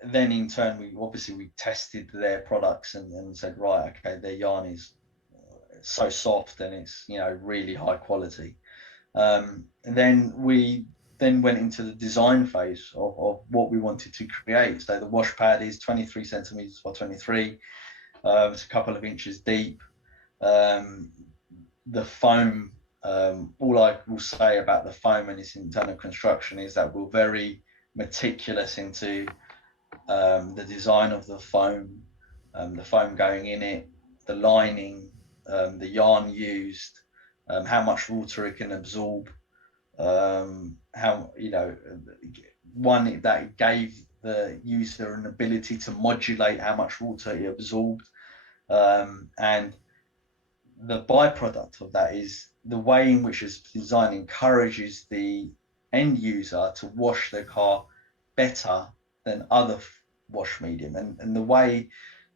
then in turn we tested their products and said, right, okay, their yarn is so soft and it's really high quality. And then we went into the design phase of what we wanted to create. So the wash pad is 23 centimeters by 23. It's a couple of inches deep. The foam, all I will say about the foam and its internal construction is that we're very meticulous into the design of the foam going in it, the lining, the yarn used, how much water it can absorb, how one that gave the user an ability to modulate how much water it absorbed, and the byproduct of that is the way in which it's designed encourages the end user to wash their car better than other wash medium. And the way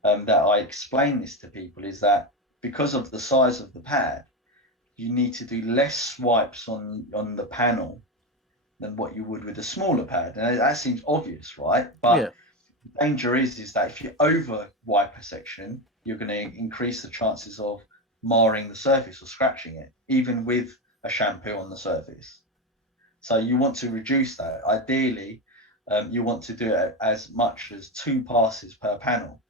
that I explain this to people is that because of the size of the pad, you need to do less swipes on the panel than what you would with a smaller pad. And that seems obvious, right? But Yeah. the danger is that if you over wipe a section, you're going to increase the chances of marring the surface or scratching it, even with a shampoo on the surface. So you want to reduce that. Ideally, you want to do it as much as 2 passes per panel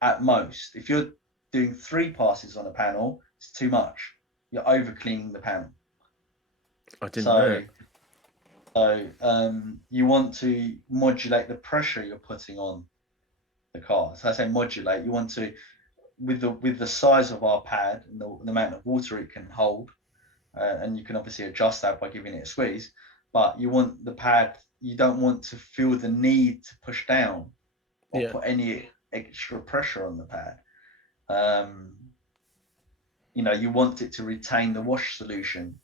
at most. If you're doing 3 passes on a panel, it's too much. You're over cleaning the panel. I didn't know. So you want to modulate the pressure you're putting on the car. So I say modulate. You want to, with the size of our pad and the amount of water it can hold, and you can obviously adjust that by giving it a squeeze. But you want the pad you don't want to feel the need to push down or Yeah. put any extra pressure on the pad. Um, you want it to retain the wash solution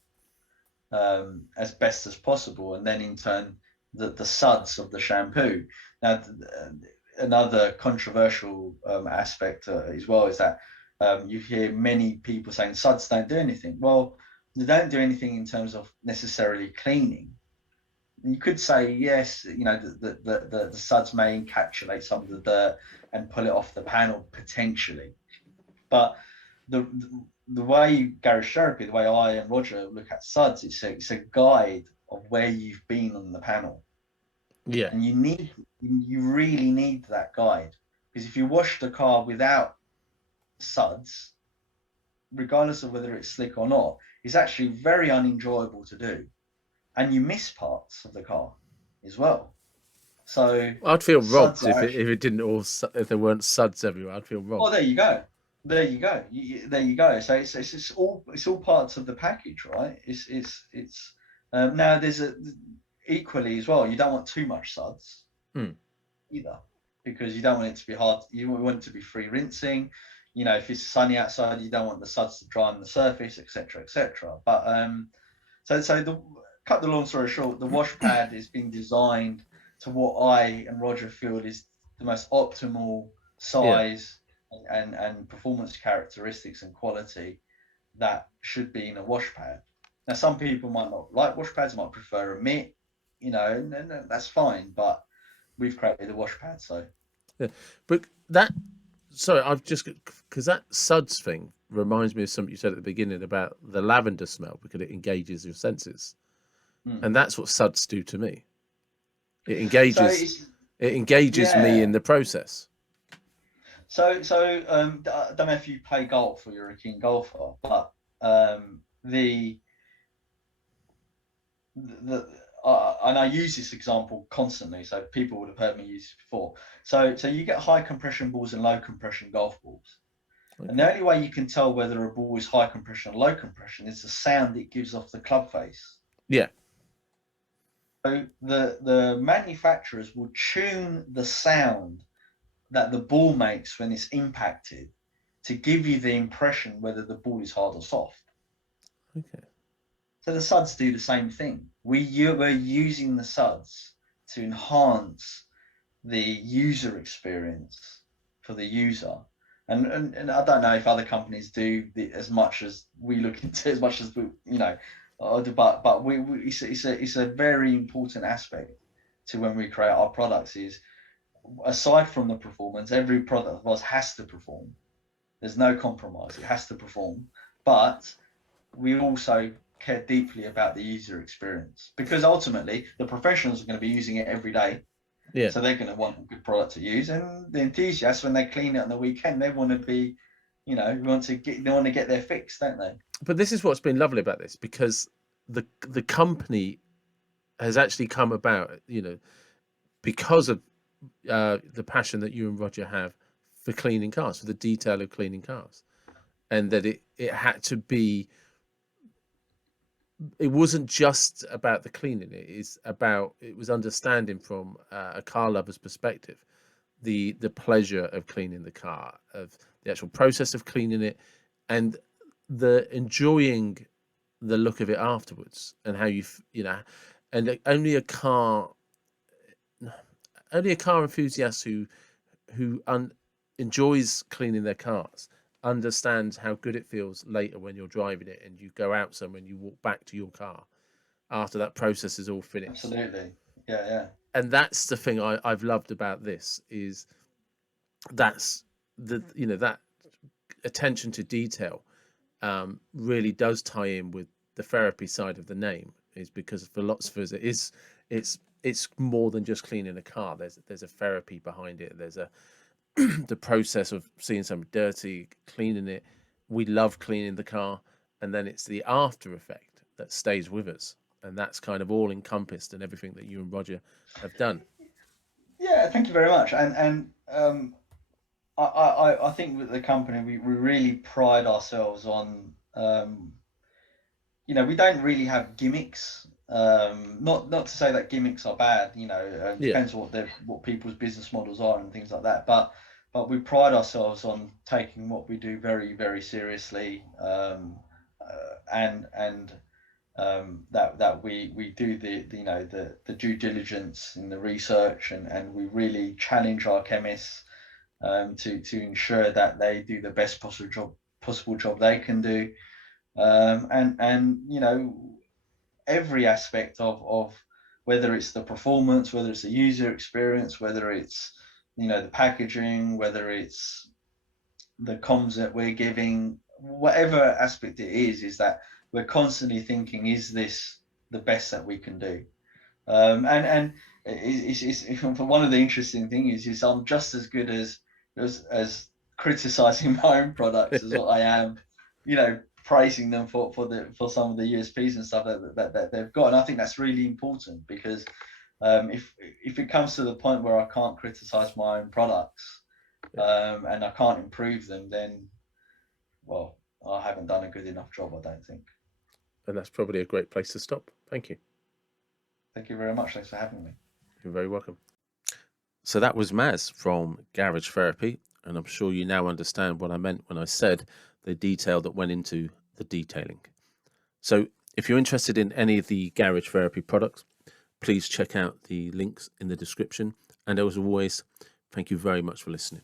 as best as possible, and then in turn the suds of the shampoo. Now, another controversial aspect as well is that you hear many people saying suds don't do anything. Well, they don't do anything in terms of necessarily cleaning. You could say yes, the suds may encapsulate some of the dirt and pull it off the panel potentially, but the the way garage therapy, the way I and Roger look at suds, it's a guide of where you've been on the panel, Yeah. and you really need that guide, because if you wash the car without suds, regardless of whether it's slick or not, it's actually very unenjoyable to do, and you miss parts of the car as well. So I'd feel suds robbed are if actually. it didn't all if there weren't suds everywhere. I'd feel Oh, robbed. there you go. There you go. There you go. So it's all parts of the package, right? Now there's a equally as well. You don't want too much suds Mm. either, because you don't want it to be hard. You want it to be free rinsing. If it's sunny outside, you don't want the suds to dry on the surface, etc., etc. But so the cut the long story short, the wash pad is being designed to what I and Roger feel is the most optimal Yeah. size and performance characteristics and quality that should be in a wash pad. Now, some people might not like wash pads, might prefer a mitt, and that's fine. But we've created a wash pad, so Yeah. But that sorry, I've just because that suds thing reminds me of something you said at the beginning about the lavender smell because it engages your senses, hmm. and that's what suds do to me. It So engages it's it engages me yeah. in the process. So I don't know if you play golf or you're a keen golfer, but the and I use this example constantly, so people would have heard me use it before. So you get high compression balls and low compression golf balls, and Okay. the only way you can tell whether a ball is high compression or low compression is the sound it gives off the club face. Yeah. So the manufacturers will tune the sound that the ball makes when it's impacted to give you the impression whether the ball is hard or soft. Okay. So the suds do the same thing. We're using the suds to enhance the user experience for the user. And I don't know if other companies do as much as we look into, as much as but it's a very important aspect to when we create our products. Is aside from the performance, every product of ours has to perform. There's no compromise. It has to perform, but we also care deeply about the user experience, because ultimately the professionals are going to be using it every day, Yeah. so they're going to want a good product to use, and the enthusiasts, when they clean it on the weekend, they want to be, they want to get their fix, don't they? But this is what's been lovely about this because the company has actually come about, because of the passion that you and Roger have for cleaning cars, for the detail of cleaning cars, and that it had to be. It wasn't just about the cleaning. It was understanding from a car lover's perspective the pleasure of cleaning the car, of the actual process of cleaning it, and the enjoying the look of it afterwards, and how and only a car enthusiast who enjoys cleaning their cars understands how good it feels later when you're driving it and you go out somewhere and you walk back to your car after that process is all finished. Absolutely. Yeah, yeah. And that's the thing I've loved about this is that's that attention to detail really does tie in with the therapy side of the name, is because for lots of us it's more than just cleaning a car. There's a therapy behind it. There's a the process of seeing something dirty, cleaning it. We love cleaning the car, and then it's the after effect that stays with us, and that's kind of all encompassed in everything that you and Roger have done. Yeah, thank you very much. And I think with the company, we really pride ourselves on, we don't really have gimmicks. Not to say that gimmicks are bad, you know, Yeah, depends what people's business models are and things like that. But we pride ourselves on taking what we do very, very seriously, and that we do the you know the due diligence in the research, and we really challenge our chemists, to ensure that they do the best possible job they can do, and you know, every aspect of whether it's the performance, whether it's the user experience, whether it's, you know, the packaging, whether it's the comms that we're giving, whatever aspect it is that we're constantly thinking, is this the best that we can do? And it's one of the interesting things is I'm just as good as criticizing my own products as what I am, you know, praising them for some of the USPs and stuff that they've got. And I think that's really important, because if it comes to the point where I can't criticize my own products, and I can't improve them, then, well, I haven't done a good enough job, I don't think. and that's probably a great place to stop. Thank you. Thank you very much. Thanks for having me. You're very welcome. So that was Maz from Garage Therapy, and I'm sure you now understand what I meant when I said the detail that went into the detailing. So if you're interested in any of the Garage Therapy products, please check out the links in the description. And as always, thank you very much for listening.